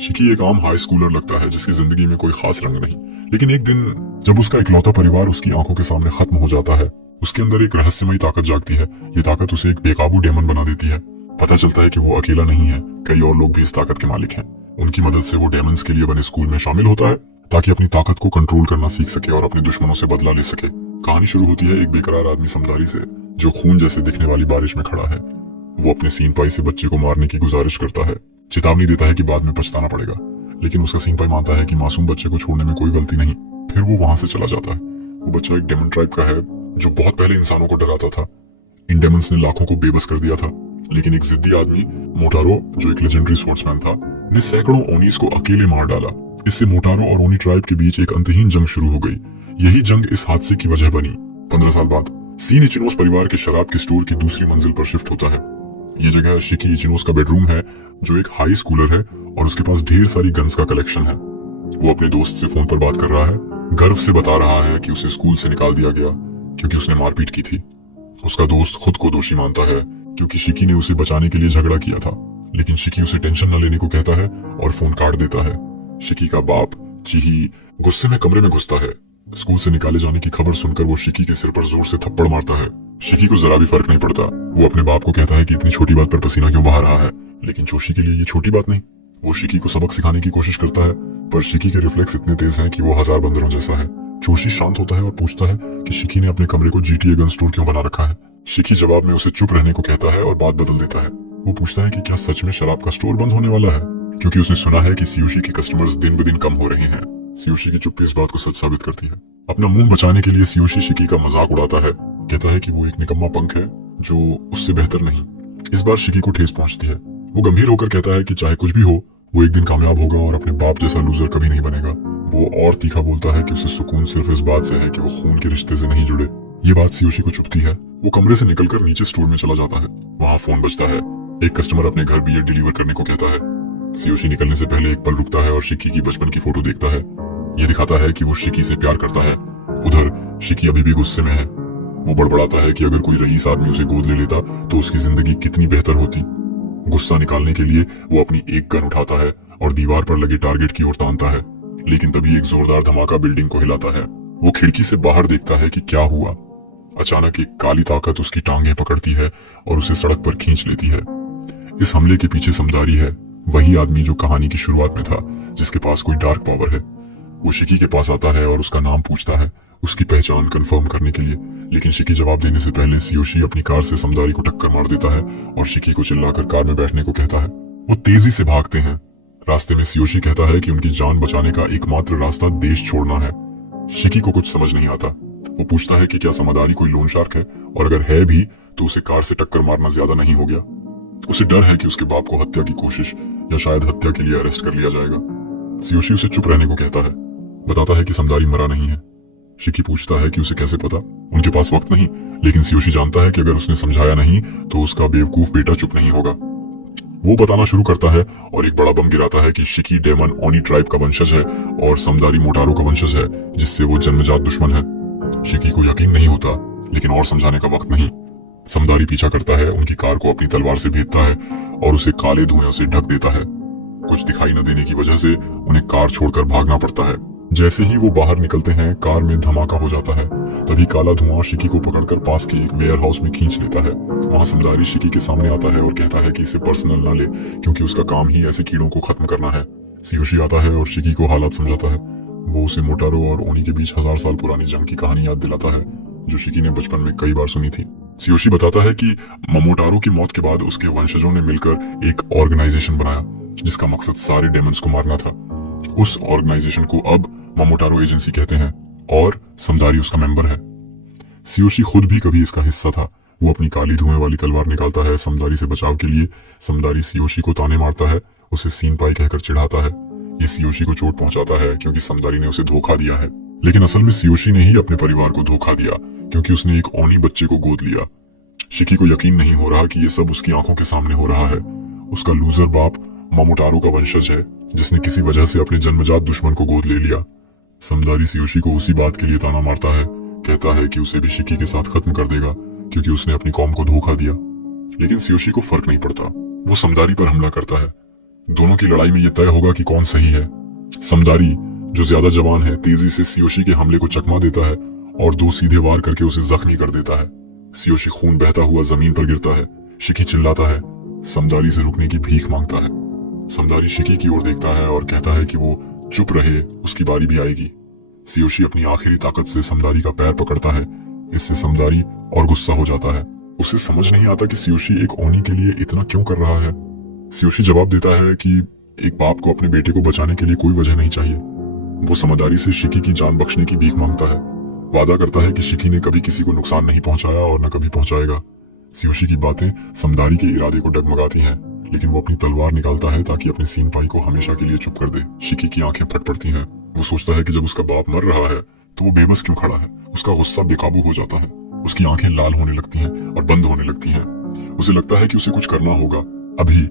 शिकी एक आम high Schuler लगता है जिसकी जिंदगी में कोई खास रंग नहीं। लेकिन एक दिन जब उसका इकलौता परिवार उसकी आंखों के सामने खत्म हो जाता है, उसके अंदर एक रहस्यमयी ताकत जागती है। ये ताकत उसे एक बेकाबू डेमन बना देती है। पता चलता है कि वो अकेला नहीं है, कई और लोग भी इस ताकत के मालिक हैं। उनकी मदद से वो डेमन्स के लिए बने स्कूल में शामिल होता है ताकि अपनी ताकत को कंट्रोल करना सीख सके और अपने दुश्मनों से बदला ले सके। कहानी शुरू होती है एक बेकरार आदमी समदारी से, जो खून जैसे दिखने वाली बारिश में खड़ा है। वो अपने सीन पाई से बच्चे को मारने की गुजारिश करता है, चेतावनी देता है कि बाद में पछताना पड़ेगा, लेकिन उसका सीन पाई मानता है कि मासूम बच्चे को छोड़ने में कोई गलती नहीं। फिर वो वहां से चला जाता है। वो बच्चा एक डेमन ट्राइब का है जो बहुत पहले इंसानों को डराता था। इन डेमन्स ने लाखों को बेबस कर दिया था, लेकिन एक जिद्दी आदमी मोटारो, जो एक लेजेंडरी स्पोर्ट्समैन था, ने सैकड़ों ओनीस को अकेले मार डाला। इससे मोटारो और ओनी ट्राइब के बीच एक अंतहीन जंग शुरू हो गई। यही जंग इस हादसे की वजह बनी। 15 साल बाद सीन इचिनोस परिवार के शराब के स्टोर की दूसरी मंजिल पर शिफ्ट होता है। ये जगह शिकी इचिनोस का बेडरूम है, जो एक हाई स्कूलर है और उसके पास ढेर सारी गन्स का कलेक्शन है। वो अपने दोस्त से फोन पर बात कर रहा है, गर्व से बता रहा है कि उसे स्कूल से निकाल दिया गया क्योंकि उसने मारपीट की थी। उसका दोस्त खुद को दोषी मानता है क्योंकि शिकी ने उसे बचाने के लिए झगड़ा किया था, लेकिन शिकी उसे टेंशन न लेने को कहता है और फोन काट देता है। शिकी का बाप चिही गुस्से में कमरे में घुसता है। स्कूल से निकाले जाने की खबर सुनकर वो शिकी के सिर पर जोर से थप्पड़ मारता है। शिकी को जरा भी फर्क नहीं पड़ता। वो अपने बाप को कहता है कि इतनी छोटी बात पर पसीना क्यों बहा रहा है, लेकिन जोशी के लिए ये छोटी बात नहीं। वो शिकी को सबक सिखाने की कोशिश करता है, पर शिकी के रिफ्लेक्स इतने तेज हैं कि वो 1000 बंदरों जैसा है। जोशी शांत होता है और पूछता है कि शिकी ने अपने कमरे को GTA गन स्टोर क्यों बना रखा है। शिकी जवाब में उसे चुप रहने को कहता है और बात बदल देता है। वो पूछता है कि क्या सच में शराब का स्टोर बंद होने वाला है, क्योंकि उसने सुना है कि सियोशी के कस्टमर्स दिन ब दिन कम हो रहे हैं। सियोशी की चुप्पी इस बात को सच साबित करती है। अपना मुंह बचाने के लिए सियोशी शिकी का मजाक उड़ाता है, कहता है कि वो एक निकम्मा पंख है जो उससे बेहतर नहीं। इस बार शिकी को ठेस पहुंचती है। वो गंभीर होकर कहता है कि चाहे कुछ भी हो, वो एक दिन कामयाब होगा और अपने बाप जैसा लूजर कभी नहीं बनेगा। वो और तीखा बोलता है कि उसे सुकून सिर्फ इस बात से है कि वो खून के रिश्ते से नहीं जुड़े। ये बात सियोशी को चुभती है। वो कमरे से निकलकर नीचे स्टोर में चला जाता है। वहाँ फोन बजता है। एक कस्टमर अपने घर बियर डिलीवर करने को कहता है। सियोशी निकलने से पहले एक पल रुकता है और शिकी की बचपन की फोटो देखता है। ये दिखाता है कि वो शिकी से प्यार करता है। उधर शिकी अभी भी गुस्से में है। वो बड़बड़ाता है कि अगर कोई रईस आदमी उसे गोद ले लेता तो उसकी जिंदगी कितनी बेहतर होती। गुस्सा निकालने के लिए वो अपनी एक गन उठाता है और दीवार पर लगे टारगेट की ओर तानता है, लेकिन तभी एक जोरदार धमाका बिल्डिंग को हिलाता है। वो खिड़की से बाहर देखता है कि क्या हुआ। अचानक एक काली ताकत उसकी टांगें पकड़ती है और उसे सड़क पर खींच लेती है। इस हमले के पीछे समदारी है, वही आदमी जो कहानी की शुरुआत में था, जिसके पास कोई डार्क पावर है। वो शिकी के पास आता है और उसका नाम पूछता है, उसकी पहचान कंफर्म करने के लिए, लेकिन शिकी जवाब देने से पहले सियोशी अपनी कार से समदारी को टक्कर मार देता है और शिकी को चिल्लाकर कार में बैठने को कहता है। वो तेजी से भागते हैं। रास्ते में सियोशी कहता है कि उनकी जान बचाने का एकमात्र रास्ता देश छोड़ना है। शिकी को कुछ समझ नहीं आता। वो पूछता है कि क्या समदारी कोई लोन शार्क है, और अगर है भी तो उसे कार से टक्कर मारना ज्यादा नहीं हो गया। उसे डर है कि उसके बाप को हत्या की कोशिश या शायद हत्या के लिए अरेस्ट कर लिया जाएगा। सियोशी उसे चुप रहने को कहता है, बताता है कि समदारी मरा नहीं है। शिकी पूछता है कि उसे कैसे पता। उनके पास वक्त नहीं, लेकिन सियोशी जानता है कि अगर उसने समझाया नहीं तो उसका बेवकूफ बेटा चुप नहीं होगा। वो बताना शुरू करता है और एक बड़ा बम गिराता है कि शिकी डेमन ओनी ट्राइब का वंशज है और समदारी मोटारो का वंशज है, जिससे वो जन्मजात दुश्मन है। शिकी को यकीन नहीं होता, लेकिन और समझाने का वक्त नहीं। समदारी पीछा करता है, उनकी कार को अपनी तलवार से भेदता है और उसे काले धुएं से ढक देता है। कुछ दिखाई न देने की वजह से उन्हें कार छोड़कर भागना पड़ता है। जैसे ही वो बाहर निकलते हैं, कार में धमाका हो जाता है। तभी काला धुआं शिकी को पकड़कर पास के एक वेयर हाउस में खींच लेता है। वहाँ समदारी शिकी के सामने आता है और कहता है कि इसे पर्सनल न ले, क्योंकि उसका काम ही ऐसे कीड़ों को खत्म करना है। सियोशी आता है और शिकी को हालात समझाता है। वो उसे मोटारो और ओनी के बीच 1000 साल पुरानी जंग की कहानी याद दिलाता है, जो शिकी ने बचपन में कई बार सुनी थी। सियोशी बताता है कि मोमोटारो की मौत के बाद उसके वंशजों ने मिलकर एक ऑर्गेनाइजेशन बनाया, जिसका मकसद सारे डेमन्स को मारना था। उस ऑर्गेनाइजेशन को अब मोमोटारो एजेंसी कहते हैं और समदारी उसका मेंबर है। सियोशी खुद भी कभी इसका हिस्सा था। वो अपनी काली धुएं वाली तलवार निकालता है समदारी से बचाव के लिए। समदारी सियोशी को ताने मारता है, उसे सीन पाई कहकर चिढ़ाता है। ये सियोशी को चोट पहुंचाता है क्योंकि समदारी ने उसे धोखा दिया है, लेकिन असल में सियोशी ने ही अपने परिवार को धोखा दिया, क्योंकि उसने एक ओनी बच्चे को गोद लिया। शिकी को यकीन नहीं हो रहा कि ये सब उसकी आंखों के सामने हो रहा है। उसका लूजर बाप मोमोटारो का वंशज है, जिसने किसी वजह से अपने जन्मजात दुश्मन को गोद ले लिया। समदारी सियोशी को उसी बात के लिए ताना मारता है, कहता है कि उसे भी शिकी के साथ खत्म कर देगा क्योंकि उसने अपनी कौम को धोखा दिया। लेकिन सियोशी को फर्क नहीं पड़ता। वो समदारी पर हमला करता है। दोनों की लड़ाई में ये तय होगा कि कौन सही है। समदारी जो ज्यादा जवान है तेजी से सियोशी के हमले को चकमा देता है और 2 सीधे वार करके उसे जख्मी कर देता है। सियोशी खून बहता हुआ जमीन पर गिरता है। शिकी चिल्लाता है, समदारी से रुकने की भीख मांगता है। समदारी शिकी की ओर देखता है और कहता है कि वो चुप रहे, उसकी बारी भी आएगी। सियोशी अपनी आखिरी ताकत से समदारी का पैर पकड़ता है। इससे समदारी और गुस्सा हो जाता है। उसे समझ नहीं आता कि सियोशी एक ओनी के लिए इतना क्यों कर रहा है। सियोशी जवाब देता है कि एक बाप को अपने बेटे को बचाने के लिए कोई वजह नहीं चाहिए। वो समदारी से शिकी की जान बख्शने की भीख मांगता है। वादा करता है कि शिकी ने कभी किसी को नुकसान नहीं पहुंचाया और न कभी पहुंचाएगा। सियोशी की बातें समदारी के इरादे को डगमगाती हैं, लेकिन वो अपनी तलवार निकालता है ताकि अपने सीन पाई को हमेशा के लिए चुप कर दे। शिकी की आंखें फट पड़ती हैं। वो सोचता है कि जब उसका बाप मर रहा है तो वो बेबस क्यों खड़ा है। उसका गुस्सा बेकाबू हो जाता है। उसकी आंखें लाल होने लगती हैं और बंद होने लगती हैं। उसे लगता है कि उसे कुछ करना होगा अभी।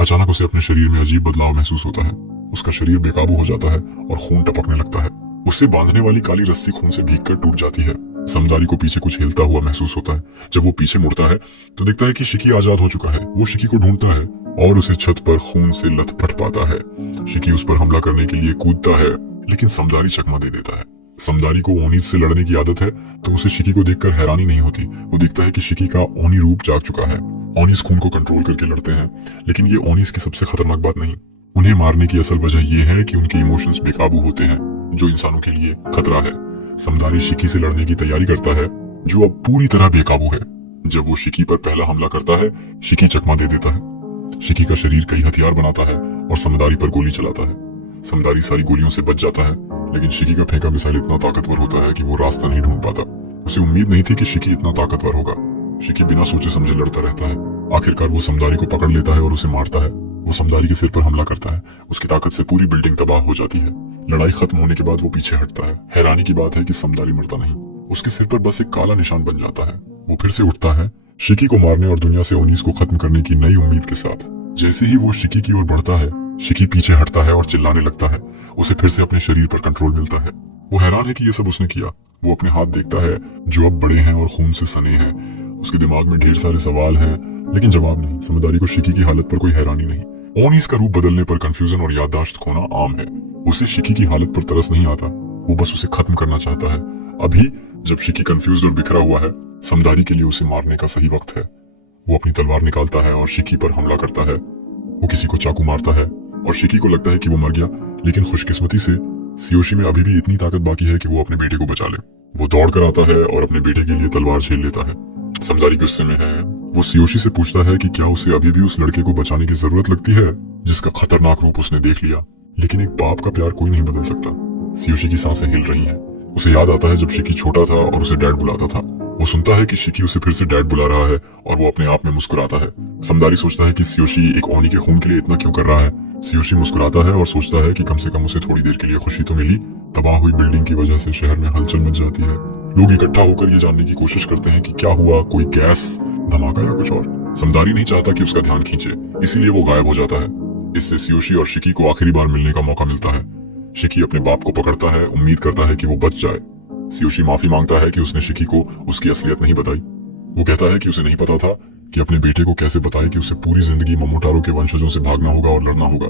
अचानक उसे अपने शरीर में अजीब बदलाव महसूस होता है। उसका शरीर बेकाबू हो जाता है और खून टपकने लगता है। उसे बांधने वाली काली रस्सी खून से भीगकर टूट जाती है। समदारी को पीछे कुछ हिलता हुआ महसूस होता है। जब वो पीछे मुड़ता है तो देखता है कि शिकी आजाद हो चुका है। वो शिकी को ढूंढता है और उसे छत पर खून से लथपथ पाता है। शिकी उस पर हमला करने के लिए कूदता है, लेकिन समदारी चकमा दे देता है। समदारी को ओनीज से लड़ने की आदत है, तो उसे शिकी को देखकर हैरानी नहीं होती। वो देखता है कि शिकी का ओनी रूप जाग चुका है। ओनीज खून को कंट्रोल करके लड़ते हैं, लेकिन ये ओनीज की सबसे खतरनाक बात नहीं। उन्हें मारने की असल वजह यह है कि उनके इमोशंस बेकाबू होते हैं, जो इंसानों के लिए खतरा है। समदारी शिकी से लड़ने की तैयारी करता है, जो अब पूरी तरह बेकाबू है। जब वो शिकी पर पहला हमला करता है, शिकी चकमा दे देता है। शिकी का शरीर कई हथियार बनाता है और समदारी पर गोली चलाता है। समदारी सारी गोलियों से बच जाता है, लेकिन शिकी का फेंका मिसाइल इतना ताकतवर होता है कि वो रास्ता नहीं ढूंढ पाता। उसे उम्मीद नहीं थी कि शिकी इतना ताकतवर होगा। शिकी बिना सोचे समझे लड़ता रहता है। आखिरकार वो समदारी को पकड़ लेता है और उसे मारता है। वो समदारी के सिर पर हमला करता है। उसकी ताकत से पूरी बिल्डिंग तबाह हो जाती है। लड़ाई खत्म होने के बाद वो पीछे हटता है। हैरानी की बात है कि समदारी मरता नहीं। उसके सिर पर बस एक काला निशान बन जाता है। वो फिर से उठता है, शिकी को मारने और दुनिया से ओनीस को खत्म करने की नई उम्मीद के साथ। जैसे ही वो शिकी की ओर बढ़ता है, शिकी पीछे हटता है और चिल्लाने लगता है। उसे फिर से अपने शरीर पर कंट्रोल मिलता है। वो हैरान है कि ये सब उसने किया। वो अपने हाथ देखता है जो अब बड़े हैं और खून से सने हैं। उसके दिमाग में ढेर सारे सवाल हैं, लेकिन जवाब नहीं। समदारी को शिकी की हालत पर कोई हैरानी नहीं। ओनीस का रूप बदलने पर कंफ्यूजन और याददाश्त खोना आम है। उसे शिकी की हालत पर तरस नहीं आता। वो बस उसे खत्म करना चाहता है। अभी जब शिकी कंफ्यूज और बिखरा हुआ है, समदारी के लिए उसे मारने का सही वक्त है। वो अपनी तलवार निकालता है और शिकी पर हमला करता है। वो किसी को चाकू मारता है और शिकी को लगता है कि वो मर गया, लेकिन खुशकिस्मती से सियोशी में अभी भी इतनी ताकत बाकी है कि वो अपने बेटे को बचा ले। वो दौड़ कर आता है और अपने बेटे के लिए तलवार झेल लेता है। समदारी गुस्से में है। वो सियोशी से पूछता है कि क्या उसे अभी भी उस लड़के को बचाने की जरूरत लगती है जिसका खतरनाक रूप उसने देख लिया। लेकिन एक बाप का प्यार कोई नहीं बदल सकता। सियोशी की सांसें हिल रही हैं। उसे याद आता है जब शिकी छोटा था और उसे डैड बुलाता था। वो सुनता है कि शिकी उसे फिर से डैड बुला रहा है और वो अपने आप में मुस्कुराता है। समदारी सोचता है कि सियोशी एक ओनी के खून के लिए इतना क्यों कर रहा है। सियोशी मुस्कुराता है और सोचता है कि कम से कम उसे थोड़ी देर के लिए खुशी तो मिली। तबाह हुई बिल्डिंग की वजह से शहर में हलचल मच जाती है। लोग इकट्ठा होकर ये जानने की कोशिश करते हैं कि क्या हुआ, कोई गैस धमाका या कुछ और। समदारी नहीं चाहता कि उसका ध्यान खींचे, इसीलिए वो गायब हो जाता है। इससे सियोशी और शिकी को आखिरी बार मिलने का मौका मिलता है। शिकी अपने बाप को पकड़ता है, उम्मीद करता है कि वो बच जाए। सियोशी माफी मांगता है कि उसने शिकी को उसकी असलियत नहीं बताई। वो कहता है कि उसे नहीं पता था कि अपने बेटे को कैसे बताए कि उसे पूरी जिंदगी मोमोटारो के वंशजों से भागना होगा और लड़ना होगा।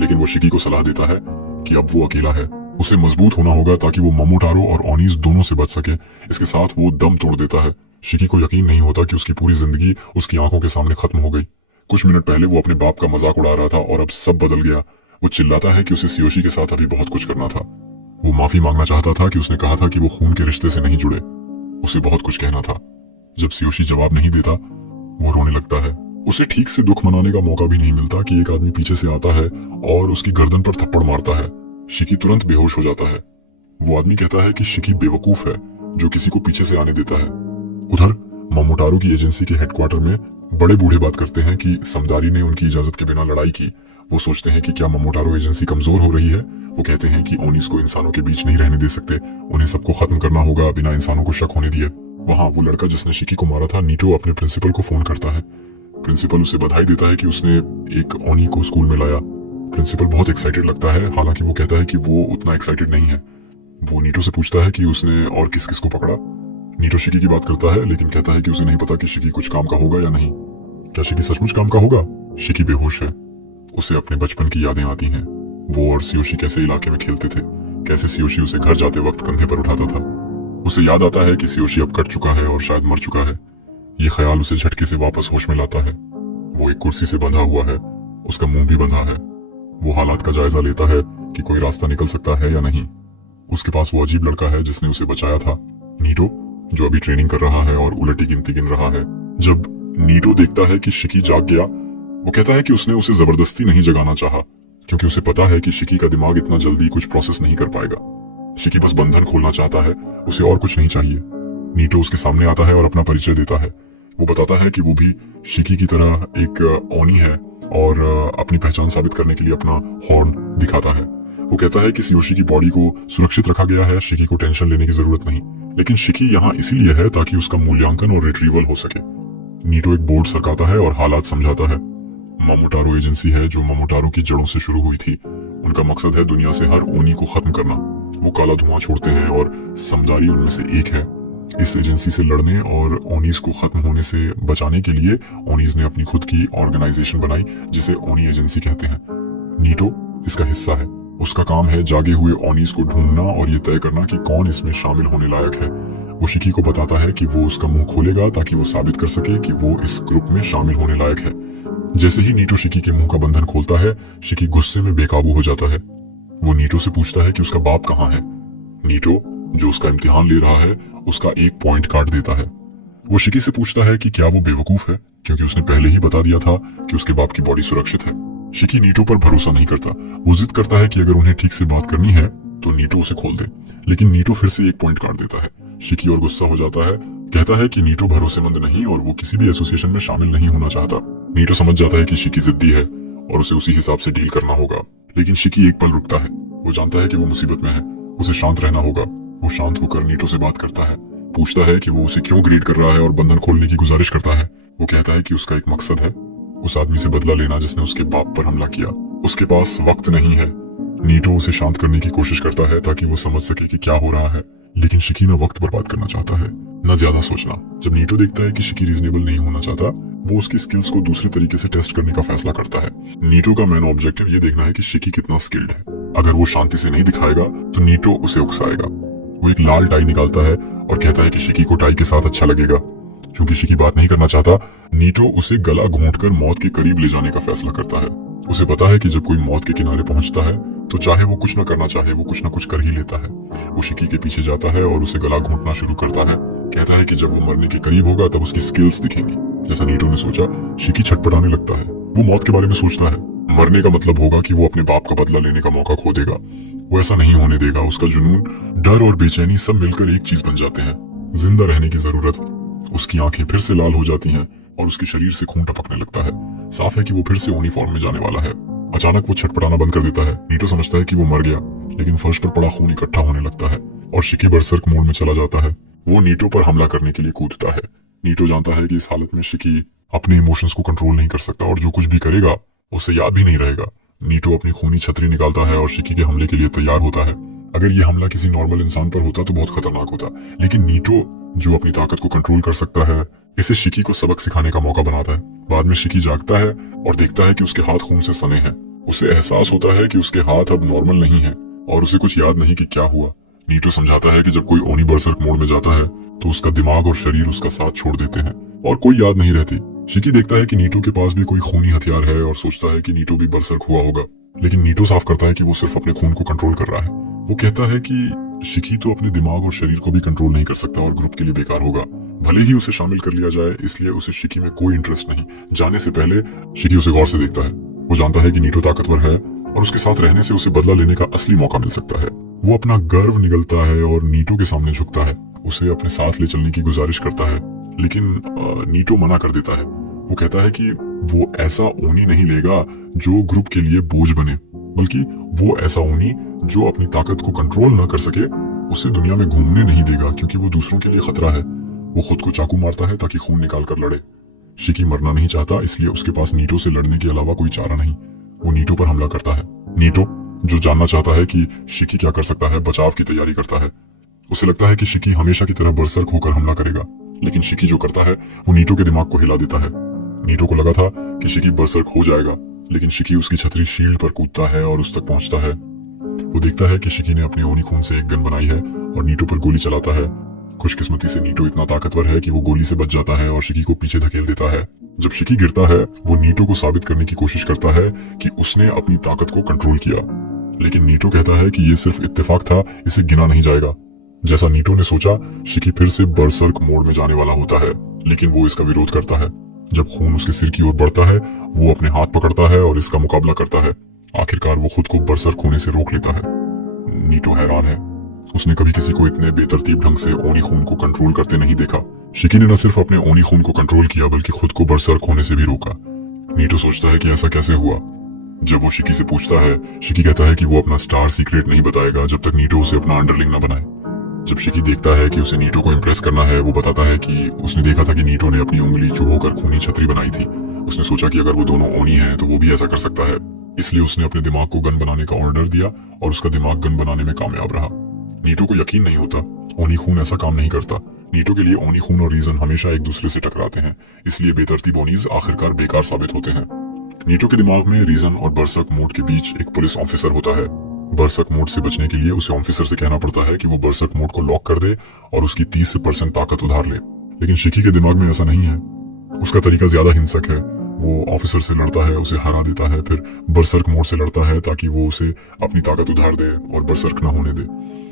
लेकिन वो शिकी को सलाह देता है कि अब वो अकेला है, उसे मजबूत होना होगा ताकि वो मोमोटारो और ओनीस दोनों से बच सके। इसके साथ वो दम तोड़ देता है। शिकी को यकीन नहीं होता कि उसकी पूरी जिंदगी उसकी आंखों के सामने खत्म हो गई। कुछ मिनट पहले वो अपने बाप का मजाक उड़ा रहा था और अब सब बदल गया। वो चिल्लाता है कि उसे सियोशी के साथ अभी बहुत कुछ करना था। वो माफी मांगना चाहता था कि उसने कहा था कि वो खून के रिश्ते से नहीं जुड़े। उसे बहुत कुछ कहना था। जब सियोशी जवाब नहीं देता, वो रोने लगता है। उसे ठीक से दुख मनाने का मौका भी नहीं मिलता कि एक आदमी पीछे से आता है और उसकी गर्दन पर थप्पड़ मारता है। शिकी तुरंत बेहोश हो जाता है। वो आदमी कहता है कि शिकी बेवकूफ है जो किसी को पीछे से आने देता है। उधर मोमोटारो की एजेंसी के हेडक्वार्टर में बड़े बूढ़े बात करते हैं कि समदारी ने उनकी इजाजत के बिना लड़ाई की। वो सोचते हैं कि क्या मोमोटारो एजेंसी कमजोर हो रही है। वो कहते हैं कि ओनीस को इंसानों के बीच नहीं रहने दे सकते, उन्हें सबको खत्म करना होगा बिना इंसानों को शक होने दिए। वहाँ वो लड़का जिसने शिकी को मारा था, नीटो, अपने प्रिंसिपल को फोन करता है। प्रिंसिपल उसे बधाई देता है कि उसने एक ओनी को स्कूल में लाया। प्रिंसिपल बहुत एक्साइटेड लगता है, हालांकि वो कहता है कि वो उतना एक्साइटेड नहीं है। वो नीटो से पूछता है कि उसने और किस किस को पकड़ा। नीटो शिकी की बात करता है, लेकिन कहता है कि उसे नहीं पता कि शिकी कुछ काम का होगा या नहीं। क्या शिकी सचमुच काम का होगा? शिकी बेहोश है। उसे अपने बचपन की यादें आती हैं। वो और सियोशी कैसे इलाके में खेलते थे, कैसे सियोशी उसे घर जाते वक्त कंधे पर उठाता था। उसे याद आता है कि सियोशी अब कट चुका है और शायद मर चुका है। ये ख्याल उसे झटके से वापस होश में लाता है। वो एक कुर्सी से बंधा हुआ है, उसका मुंह भी बंधा है। वो हालात का जायजा लेता है कि कोई रास्ता निकल सकता है या नहीं। उसके पास वो अजीब लड़का है जिसने उसे बचाया था, नीटो, जो अभी ट्रेनिंग कर रहा है और उलटी गिनती गिन रहा है। जब नीटो देखता है कि शिकी जाग गया, वो कहता है कि उसने उसे जबरदस्ती नहीं जगाना चाहा, क्योंकि उसे पता है कि शिकी का दिमाग इतना जल्दी कुछ प्रोसेस नहीं कर पाएगा। शिकी बस बंधन खोलना चाहता है, उसे और कुछ नहीं चाहिए। नीटो उसके सामने आता है और अपना परिचय देता है। वो बताता है कि वो भी शिकी की तरह एक ओनी है और अपनी पहचान साबित करने के लिए अपना हॉर्न दिखाता है। वो कहता है कि सियोशी की बॉडी को सुरक्षित रखा गया है, शिकी को टेंशन लेने की जरूरत नहीं, लेकिन शिकी यहाँ इसीलिए है ताकि उसका मूल्यांकन और रिट्रीवल हो सके। नीटो एक बोर्ड सरकाता है और हालात समझाता है। मोमोटारो एजेंसी है जो मोमोटारो की जड़ों से शुरू हुई थी। उनका मकसद है दुनिया से हर ओनी को खत्म करना। वो काला धुआं छोड़ते हैं और समदारी उनमें से एक है। इस एजेंसी से लड़ने और ओनीज को खत्म होने से बचाने के लिए ओनीज ने अपनी खुद की ऑर्गेनाइजेशन बनाई जिसे ओनी एजेंसी कहते हैं। नीटो इसका हिस्सा है। उसका काम है जागे हुए ओनीज को ढूंढना और ये तय करना कि कौन इसमें शामिल होने लायक है। वो शिकी को बताता है कि वो उसका मुंह खोलेगा ताकि वो साबित कर सके कि वो इस ग्रुप में शामिल होने लायक है। जैसे ही नीटो शिकी के मुंह का बंधन खोलता है, शिकी गुस्से में बेकाबू हो जाता है। वो नीटो से पूछता है कि उसका बाप कहाँ है। नीटो, जो उसका इम्तिहान ले रहा है, उसका एक पॉइंट काट देता है। वो शिकी से पूछता है कि क्या वो बेवकूफ है, क्योंकि उसने पहले ही बता दिया था कि उसके बाप की बॉडी सुरक्षित है। शिकी नीटो पर भरोसा नहीं करता। वो जिद करता है कि अगर उन्हें ठीक से बात करनी है तो नीटो उसे खोल दे, लेकिन नीटो फिर से एक पॉइंट काट देता है। शिकी और गुस्सा हो जाता है, कहता है कि नीटो भरोसेमंद नहीं और वो किसी भी एसोसिएशन में शामिल नहीं होना चाहता। नीटो समझ जाता है कि शिकी जिद्दी है और उसे उसी हिसाब से डील करना होगा, लेकिन शिकी एक पल रुकता है। वो जानता है कि वो मुसीबत में है, उसे शांत रहना होगा। वो शांत होकर नीटो से बात करता है, पूछता है कि वो उसे क्यों ग्रेड कर रहा है और बंधन खोलने की गुजारिश करता है। वो कहता है कि उसका एक मकसद है, उस आदमी से बदला लेना जिसने उसके बाप पर हमला किया। उसके पास वक्त नहीं है। नीटो उसे शांत करने की कोशिश करता है ताकि वो समझ सके कि क्या हो रहा है, लेकिन शिकी न वक्त बर्बाद करना चाहता है, न ज्यादा सोचना। जब नीटो देखता है कि शिकी रीजनेबल नहीं होना चाहता, वो उसकी स्किल्स को दूसरे तरीके से टेस्ट करने का फैसला करता है। नीटो का मेन ऑब्जेक्टिव ये देखना है कि शिकी कितना स्किल्ड है। अगर वो शांति से नहीं दिखाएगा तो नीटो उसे उकसाएगा। वो एक लाल टाई निकालता है और कहता है कि शिकी को टाई के साथ अच्छा लगेगा। चूंकि शिकी बात नहीं करना चाहता, नीटो उसे गला घोंटकर मौत के करीब ले जाने का फैसला करता है। उसे पता है कि जब कोई मौत के किनारे पहुंचता है तो चाहे वो कुछ न करना चाहे, वो कुछ न कुछ कर ही लेता है। वो शिकी के पीछे जाता है और उसे गला घोंटना शुरू करता है। कहता है कि जब वो मरने के करीब होगा तब उसकी स्किल्स दिखेंगी। जैसा नीटो ने सोचा, शिकी छटपटाने लगता है। वो मौत के बारे में सोचता है। मरने का मतलब होगा कि वो अपने बाप का बदला लेने का मौका खो देगा। वो ऐसा नहीं होने देगा। उसका जुनून, डर और बेचैनी सब मिलकर एक चीज बन जाते हैं, जिंदा रहने की जरूरत। उसकी आंखें फिर से लाल हो जाती हैं और उसके शरीर से खून टपकने लगता है। साफ है कि वो फिर से यूनिफॉर्म में जाने वाला है। अचानक वो छटपटाना बंद कर देता है। नीटो समझता है कि वो मर गया, लेकिन फर्श पर पड़ा खून इकट्ठा होने लगता है और शिकी बरसर्क मोड में चला जाता है। वो नीटो पर हमला करने के लिए कूदता है। नीटो जानता है कि इस हालत में शिकी अपने इमोशंस को कंट्रोल नहीं कर सकता और जो कुछ भी करेगा उसे याद भी नहीं रहेगा। नीटो अपनी खूनी छतरी निकालता है और शिकी के हमले के लिए तैयार होता है। अगर ये हमला किसी नॉर्मल इंसान पर होता तो बहुत खतरनाक होता, लेकिन नीटो, जो अपनी ताकत को कंट्रोल कर सकता है, इसे शिकी को सबक सिखाने का मौका बनाता है। बाद में शिकी जागता है और देखता है कि उसके हाथ खून से सने हैं। उसे एहसास होता है कि उसके हाथ अब नॉर्मल नहीं है और उसे कुछ याद नहीं कि क्या हुआ। नीटो समझाता है कि जब कोई ओनी बरसर्क मोड में जाता है तो उसका दिमाग और शरीर उसका साथ छोड़ देते हैं और कोई याद नहीं रहती। शिकी देखता है कि नीटो के पास भी कोई खूनी हथियार है और सोचता है कि नीटो भी बरसर्क हुआ होगा, लेकिन नीटो साफ करता है कि वो सिर्फ अपने खून को कंट्रोल कर रहा है। वो कहता है कि शिकी तो अपने दिमाग और शरीर को भी कंट्रोल नहीं कर सकता और ग्रुप के लिए बेकार होगा। भले ही उसे शामिल कर लिया जाए, इसलिए उसे शिकी में कोई इंटरेस्ट नहीं। जाने से पहले शिकी उसे गौर से देखता है। वो जानता है कि नीटो ताकतवर है और उसके साथ रहने से उसे बदला लेने का असली मौका मिल सकता है। वो अपना गर्व निगलता है और नीटो के सामने झुकता है। उसे अपने साथ ले चलने की गुजारिश करता है, लेकिन नीटो मना कर देता है। वो कहता है कि वो ऐसा ओनी नहीं लेगा जो ग्रुप के लिए बोझ बने, बल्कि वो ऐसा ओनी जो अपनी ताकत को कंट्रोल न कर सके उसे दुनिया में घूमने नहीं देगा, क्योंकि वो दूसरों के लिए खतरा है। वो खुद को चाकू मारता है ताकि खून निकाल कर लड़े। शिकी मरना नहीं चाहता, इसलिए उसके पास नीटो से लड़ने के अलावा कोई चारा नहीं। वो नीटो पर हमला करता है। नीटो, जो जानना चाहता है कि शिकी क्या कर सकता है, बचाव की तैयारी करता है। उसे लगता है कि शिकी हमेशा की तरह बरसर्क होकर हमला करेगा, लेकिन शिकी जो करता है वो नीटो के दिमाग को हिला देता है। नीटो को लगा था कि शिकी बरसर्क हो जाएगा, लेकिन शिकी उसकी छतरी शील्ड पर कूदता है और उस तक पहुंचता है। वो देखता है कि शिकी ने अपने ओनी खून से एक गन बनाई है और नीटो पर गोली चलाता है। खुशकिस्मती से नीटो इतना ताकतवर है कि वो गोली से बच जाता है और शिकी को पीछे धकेल देता है। जब शिकी गिरता है वो नीटो को साबित करने की कोशिश करता है कि उसने अपनी ताकत को कंट्रोल किया, लेकिन नीटो कहता है कि ये सिर्फ इत्तेफाक था, इसे गिना नहीं जाएगा। जैसा नीटो ने सोचा, शिकी फिर से बरसर्क मोड में जाने वाला होता है, लेकिन वो इसका विरोध करता है। जब खून उसके सिर की ओर बढ़ता है वो अपने हाथ पकड़ता है और इसका मुकाबला करता है। आखिरकार वो खुद को बरसर्क होने से रोक लेता है। नीटो हैरान है, उसने कभी किसी को इतने बेतरतीब ढंग से ओनी खून को कंट्रोल करते नहीं देखा। शिकी ने न सिर्फ अपने ओनी खून को कंट्रोल किया बल्कि खुद को बरसर्क होने से भी रोका। नीटो सोचता है कि ऐसा कैसे हुआ। जब वो शिकी से पूछता है, शिकी कहता है कि वो अपना स्टार सीक्रेट नहीं बताएगा जब तक नीटो उसे अपना अंडरलिंग न बनाए। जब शिकी देखता है कि उसे नीटो को इम्प्रेस करना है, वो बताता है कि उसने देखा था कि नीटो ने अपनी उंगली चुभोकर खूनी छतरी बनाई थी। उसने सोचा कि अगर वो दोनों ओनी हैं तो वो भी ऐसा कर सकता है, इसलिए उसने अपने दिमाग को गन बनाने का ऑर्डर दिया और उसका दिमाग गन बनाने में कामयाब रहा। नीटो को यकीन नहीं होता, ओनी खून ऐसा काम नहीं करता। नीटो के लिए ओनी खून और रीजन हमेशा एक दूसरे से टकराते हैं, इसलिए बेतरतीब ओनीज आखिरकार बेकार साबित होते हैं। नीटो के दिमाग में रीजन और बरसर्क मोड के बीच एक पुलिस ऑफिसर होता है। बरसर्क मोड से बचने के लिए उसे ऑफिसर से कहना पड़ता है कि वो बरसर्क मोड को लॉक कर दे और उसकी 30% ताकत उधार ले, लेकिन शिकी के दिमाग में ऐसा नहीं है। उसका तरीका ज्यादा हिंसक है। वो ऑफिसर से लड़ता है, उसे हरा देता है, फिर बरसर्क मोड से लड़ता है ताकि वो उसे अपनी ताकत उधार दे और बरसर्क न होने दे।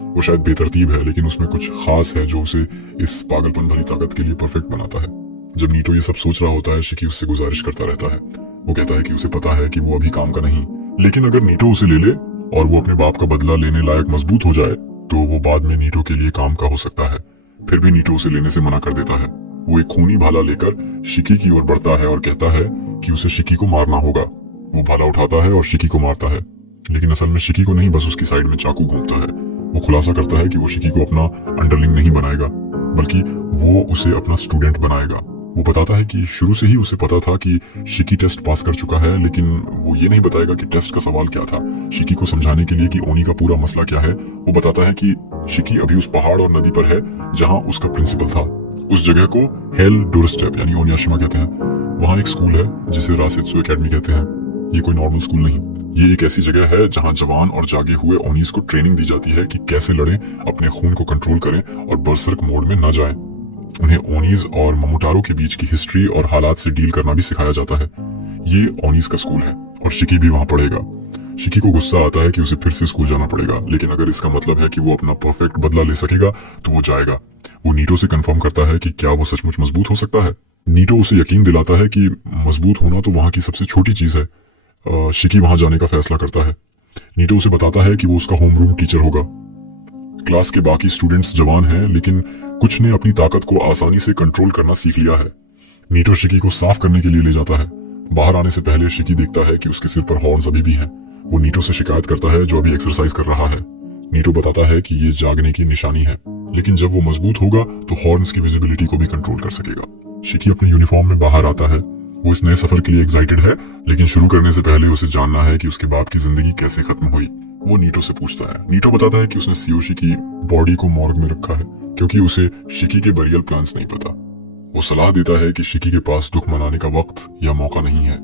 वो शायद बेतरतीब है, लेकिन उसमें कुछ खास है जो उसे इस पागलपन भरी ताकत के लिए परफेक्ट बनाता है। जब नीटो ये सब सोच रहा होता है, शिकी उससे गुजारिश करता रहता है। वो कहता है कि उसे पता है कि वो अभी काम का नहीं, लेकिन अगर नीटो उसे ले ले और वो अपने बाप का बदला लेने लायक मजबूत हो जाए तो वो बाद में नीटो के लिए काम का हो सकता है। फिर भी नीटो उसे लेने से मना कर देता है। वो एक खूनी भाला लेकर शिकी की ओर बढ़ता है और कहता है कि उसे शिकी को मारना होगा। वो भाला उठाता है और शिकी को मारता है, लेकिन असल में शिकी को नहीं, बस उसकी साइड में चाकू घूमता है। वो खुलासा करता है कि वो शिकी को अपना अंडरलिंग नहीं बनाएगा, बल्कि वो उसे अपना स्टूडेंट बनाएगा। वो बताता है कि शुरू से ही उसे पता था कि शिकी टेस्ट पास कर चुका है, लेकिन वो ये नहीं बताएगा कि टेस्ट का सवाल क्या था। शिकी को समझाने के लिए कि ओनी का पूरा मसला क्या है, वो बताता है कि शिकी अभी उस पहाड़ और नदी पर है जहां उसका प्रिंसिपल था। उस जगह को हेल डोरस्टेप यानी ओनियाशिमा कहते हैं। वहां एक स्कूल है जिसे रासेत्सु एकेडमी कहते हैं। ये कोई नॉर्मल स्कूल नहीं, ये एक ऐसी जगह है जहां जवान और जागे हुए ओनीज को ट्रेनिंग दी जाती है कि कैसे लड़ें, अपने खून को कंट्रोल करें और बरसर्क मोड में न जाएं। उन्हें ओनीज और ममोटारो के बीच की हिस्ट्री और हालात से डील करना भी सिखाया जाता है। ये ओनीज का स्कूल है और शिकी भी वहां पढ़ेगा। शिकी को गुस्सा आता है कि उसे फिर से स्कूल जाना पड़ेगा, लेकिन अगर इसका मतलब है कि वो अपना परफेक्ट बदला ले सकेगा तो वो जाएगा। वो नीटो से कंफर्म करता है कि क्या वो सचमुच मजबूत हो सकता है। नीटो उसे यकीन दिलाता है कि मजबूत होना तो वहां की सबसे छोटी चीज है। शिकी वहां जाने का फैसला करता है। नीटो उसे बताता है कि वो उसका होमरूम टीचर होगा। क्लास के बाकी स्टूडेंट्स जवान हैं, लेकिन कुछ ने अपनी ताकत को आसानी से कंट्रोल करना सीख लिया है। नीटो शिकी को साफ करने के लिए ले जाता है। बाहर आने से पहले शिकी देखता है कि उसके सिर पर हॉर्न्स अभी भी हैं। वो नीटो से शिकायत करता है जो अभी एक्सरसाइज कर रहा है। नीटो बताता है कि ये जागने की निशानी है, लेकिन जब वो मजबूत होगा तो हॉर्न्स की विजिबिलिटी को भी कंट्रोल कर सकेगा। शिकी अपने यूनिफॉर्म में बाहर आता है। वो इस नए सफर के लिए एक्साइटेड है, लेकिन शुरू करने से पहले उसे जानना है कि उसके बाप की जिंदगी कैसे खत्म हुई। वो नीटो से पूछता है। नीटो बताता है कि उसने सियोशी की बॉडी को मॉर्ग में रखा है क्योंकि उसे शिकी के बरियल प्लान्स नहीं पता। वो सलाह देता है कि शिकी के पास दुख मनाने का वक्त या मौका नहीं है।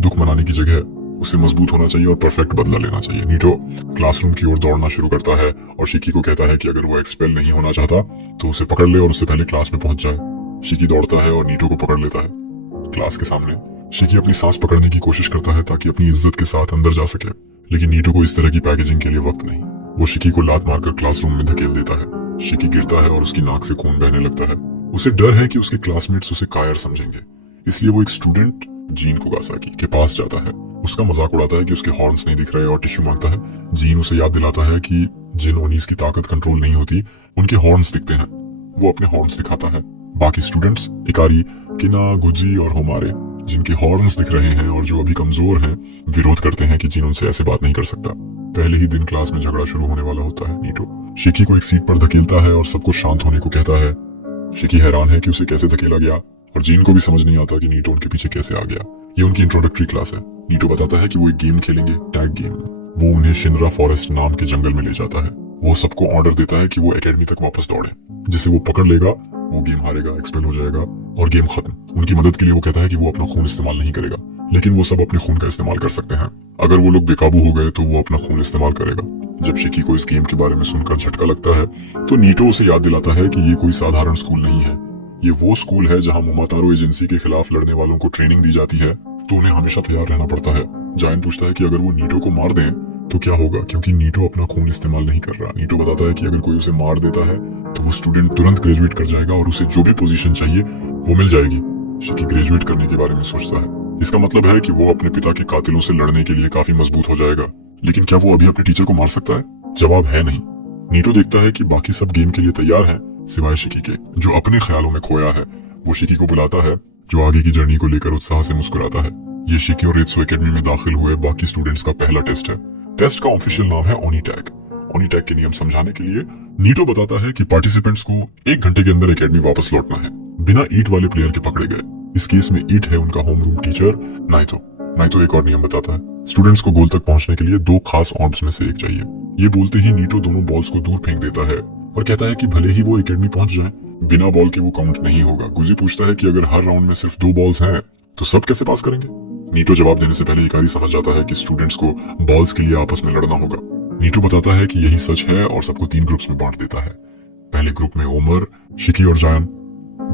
दुख मनाने की जगह उसे मजबूत होना चाहिए और परफेक्ट बदला लेना चाहिए। नीटो क्लासरूम की ओर दौड़ना शुरू करता है और शिकी को कहता है कि अगर वो एक्सपेल नहीं होना चाहता तो उसे पकड़ ले और उससे पहले क्लास में पहुंच जाए। शिकी दौड़ता है और नीटो को पकड़ लेता है। क्लास के सामने शिकी अपनी सांस पकड़ने की कोशिश करता है ताकि अपनी इज्जत के साथ अंदर जा सके, लेकिन नीटो को इस तरह की पैकेजिंग के लिए वक्त नहीं। वो शिकी को लात मारकर क्लासरूम में धकेल देता है। शिकी गिरता है और उसकी नाक से खून बहने लगता है। उसे डर है कि उसके क्लासमेट्स उसे कायर समझेंगे, इसलिए वो एक स्टूडेंट जीन कुगासाकी के पास जाता है। उसका मजाक उड़ाता है कि उसके हॉर्न्स नहीं दिख रहे और टिश्यू मांगता है। जीन उसे याद दिलाता है कि जिन ओनीज की ताकत कंट्रोल नहीं होती उनके हॉर्न्स दिखते हैं। वो अपने हॉर्न्स दिखाता है। बाकी स्टूडेंट्स इकारी, किना, गुजी और होमारे, जिनके हॉर्न्स दिख रहे हैं और जो अभी कमजोर हैं, विरोध करते हैं कि जिन उनसे ऐसे बात नहीं कर सकता। पहले ही दिन क्लास में झगड़ा शुरू होने वाला होता है। नीटो शिकी को एक सीट पर धकेलता है और सबको शांत होने को कहता है। शिकी हैरान है कि उसे कैसे धकेला गया और जीन को भी समझ नहीं आता कि नीटो उनके पीछे कैसे आ गया। ये उनकी इंट्रोडक्टरी क्लास है। नीटो बताता है कि वो एक गेम खेलेंगे, टैग गेम। वो उन्हें शिनरा फॉरेस्ट नाम के जंगल में ले जाता है। वो सबको ऑर्डर देता है कि वो एकेडमी तक वापस दौड़े। जिसे वो पकड़ लेगा वो गेम हारेगा, एक्सपेल हो जाएगा और गेम खत्म। उनकी मदद के लिए वो कहता है कि वो अपना खून इस्तेमाल नहीं करेगा। लेकिन वो सब अपने खून का इस्तेमाल कर सकते हैं। अगर वो लोग बेकाबू हो गए तो वो अपना खून इस्तेमाल करेगा। जब शिकी को इस गेम के बारे में सुनकर झटका लगता है तो नीटो उसे याद दिलाता है कि ये कोई साधारण स्कूल नहीं है। ये वो स्कूल है जहाँ मोमोतारो एजेंसी के खिलाफ लड़ने वालों को ट्रेनिंग दी जाती है, तो उन्हें हमेशा तैयार रहना पड़ता है। जायन पूछता है कि अगर वो नीटो को मार दें तो क्या होगा, क्योंकि नीटो अपना खून इस्तेमाल नहीं कर रहा। नीटो बताता है कि अगर कोई उसे मार देता है तो वो स्टूडेंट तुरंत ग्रेजुएट कर जाएगा और उसे जो भी पोजीशन चाहिए वो मिल जाएगी। शिकी ग्रेजुएट करने के बारे में सोचता है। इसका मतलब है कि वो अपने पिता के कातिलों से लड़ने के लिए काफी मजबूत हो जाएगा। लेकिन क्या वो अभी अपने टीचर को मार सकता है? जवाब है नहीं। नीटो देखता है कि बाकी सब गेम के लिए तैयार हैं सिवाय शिकी के, जो अपने ख्यालों में खोया है। वो शिकी को बुलाता है, जो आगे की जर्नी को लेकर उत्साह से मुस्कुराता है। ये शिकी और रेत्सो एकेडमी में दाखिल हुए बाकी स्टूडेंट्स का पहला टेस्ट है। टेस्ट का ऑफिशियल नाम है ओनीटैग। ओनीटैग के नियम समझाने के लिए नीटो बताता है कि पार्टिसिपेंट्स को 1 घंटे के अंदर एकेडमी वापस लौटना है, बिना ईट वाले प्लेयर के पकड़े गए। इस केस में ईट है उनका होम रूम टीचर नाइतो। नाइतो एक और नियम बताता है, स्टूडेंट्स को गोल तक पहुंचने के लिए 2 खास ऑर्ब्स में से एक चाहिए। ये बोलते ही नीटो दोनों बॉल्स को दूर फेंक देता है और कहता है कि भले ही वो एकेडमी पहुंच जाए, बिना बॉल के वो काउंट नहीं होगा। गुजी पूछता है कि अगर हर राउंड में सिर्फ 2 बॉल्स हैं तो सब कैसे पास करेंगे? नीटो जवाब देने से पहले इकारी समझ जाता है कि स्टूडेंट्स को बॉल्स के लिए आपस में लड़ना होगा। नीटो बताता है कि यही सच है और सबको 3 ग्रुप्स में बांट देता है। पहले ग्रुप में ओमर, शिकी और जायन,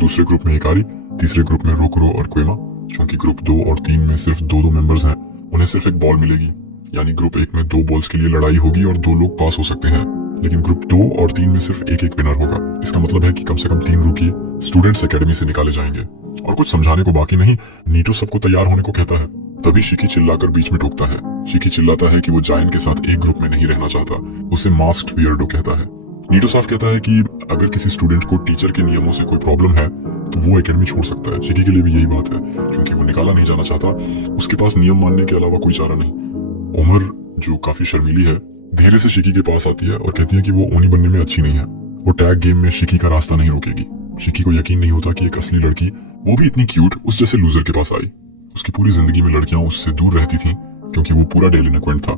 दूसरे ग्रुप में इकारी, तीसरे ग्रुप में रोकुरो और क्वेमा। चूंकि ग्रुप 2 और 3 में सिर्फ 2 मेंबर्स हैं, उन्हें सिर्फ एक बॉल मिलेगी। यानी ग्रुप 1 में 2 बॉल्स के लिए लड़ाई होगी और 2 लोग पास हो सकते हैं, लेकिन ग्रुप 2 और 3 में सिर्फ एक विनर होगा। इसका मतलब है कि कम से कम 3 रूकी स्टूडेंट्स एकेडमी से निकाले जाएंगे। और कुछ समझाने को बाकी नहीं, नीटो सबको तैयार होने को कहता है। तभी शिकी चिल्लाकर बीच में टोकता है। शिकी चिल्लाता है कि वो जायन के साथ एक ग्रुप में नहीं रहना चाहता। उसे मास्क्ड वियर्डो कहता है। नीटो साफ कहता है कि अगर किसी स्टूडेंट को टीचर के नियमों से कोई प्रॉब्लम है तो वो एकेडमी छोड़ सकता है। शिकी के लिए भी यही बात है, क्योंकि वो निकाला नहीं जाना चाहता, उसके पास नियम मानने के अलावा कोई चारा नहीं। उमर, जो काफी शर्मीली है, धीरे से शिकी के पास आती है और कहती है कि वो ओनी बनने में अच्छी नहीं है। वो टैग गेम में शिकी का रास्ता नहीं रोकेगी। शिकी को यकीन नहीं होता कि एक असली लड़की, वो भी इतनी क्यूट, उस जैसे लूजर के पास आई। उसकी पूरी जिंदगी में लड़कियां उससे दूर रहती थीं क्योंकि वो पूरा डेलिक्वेंट था।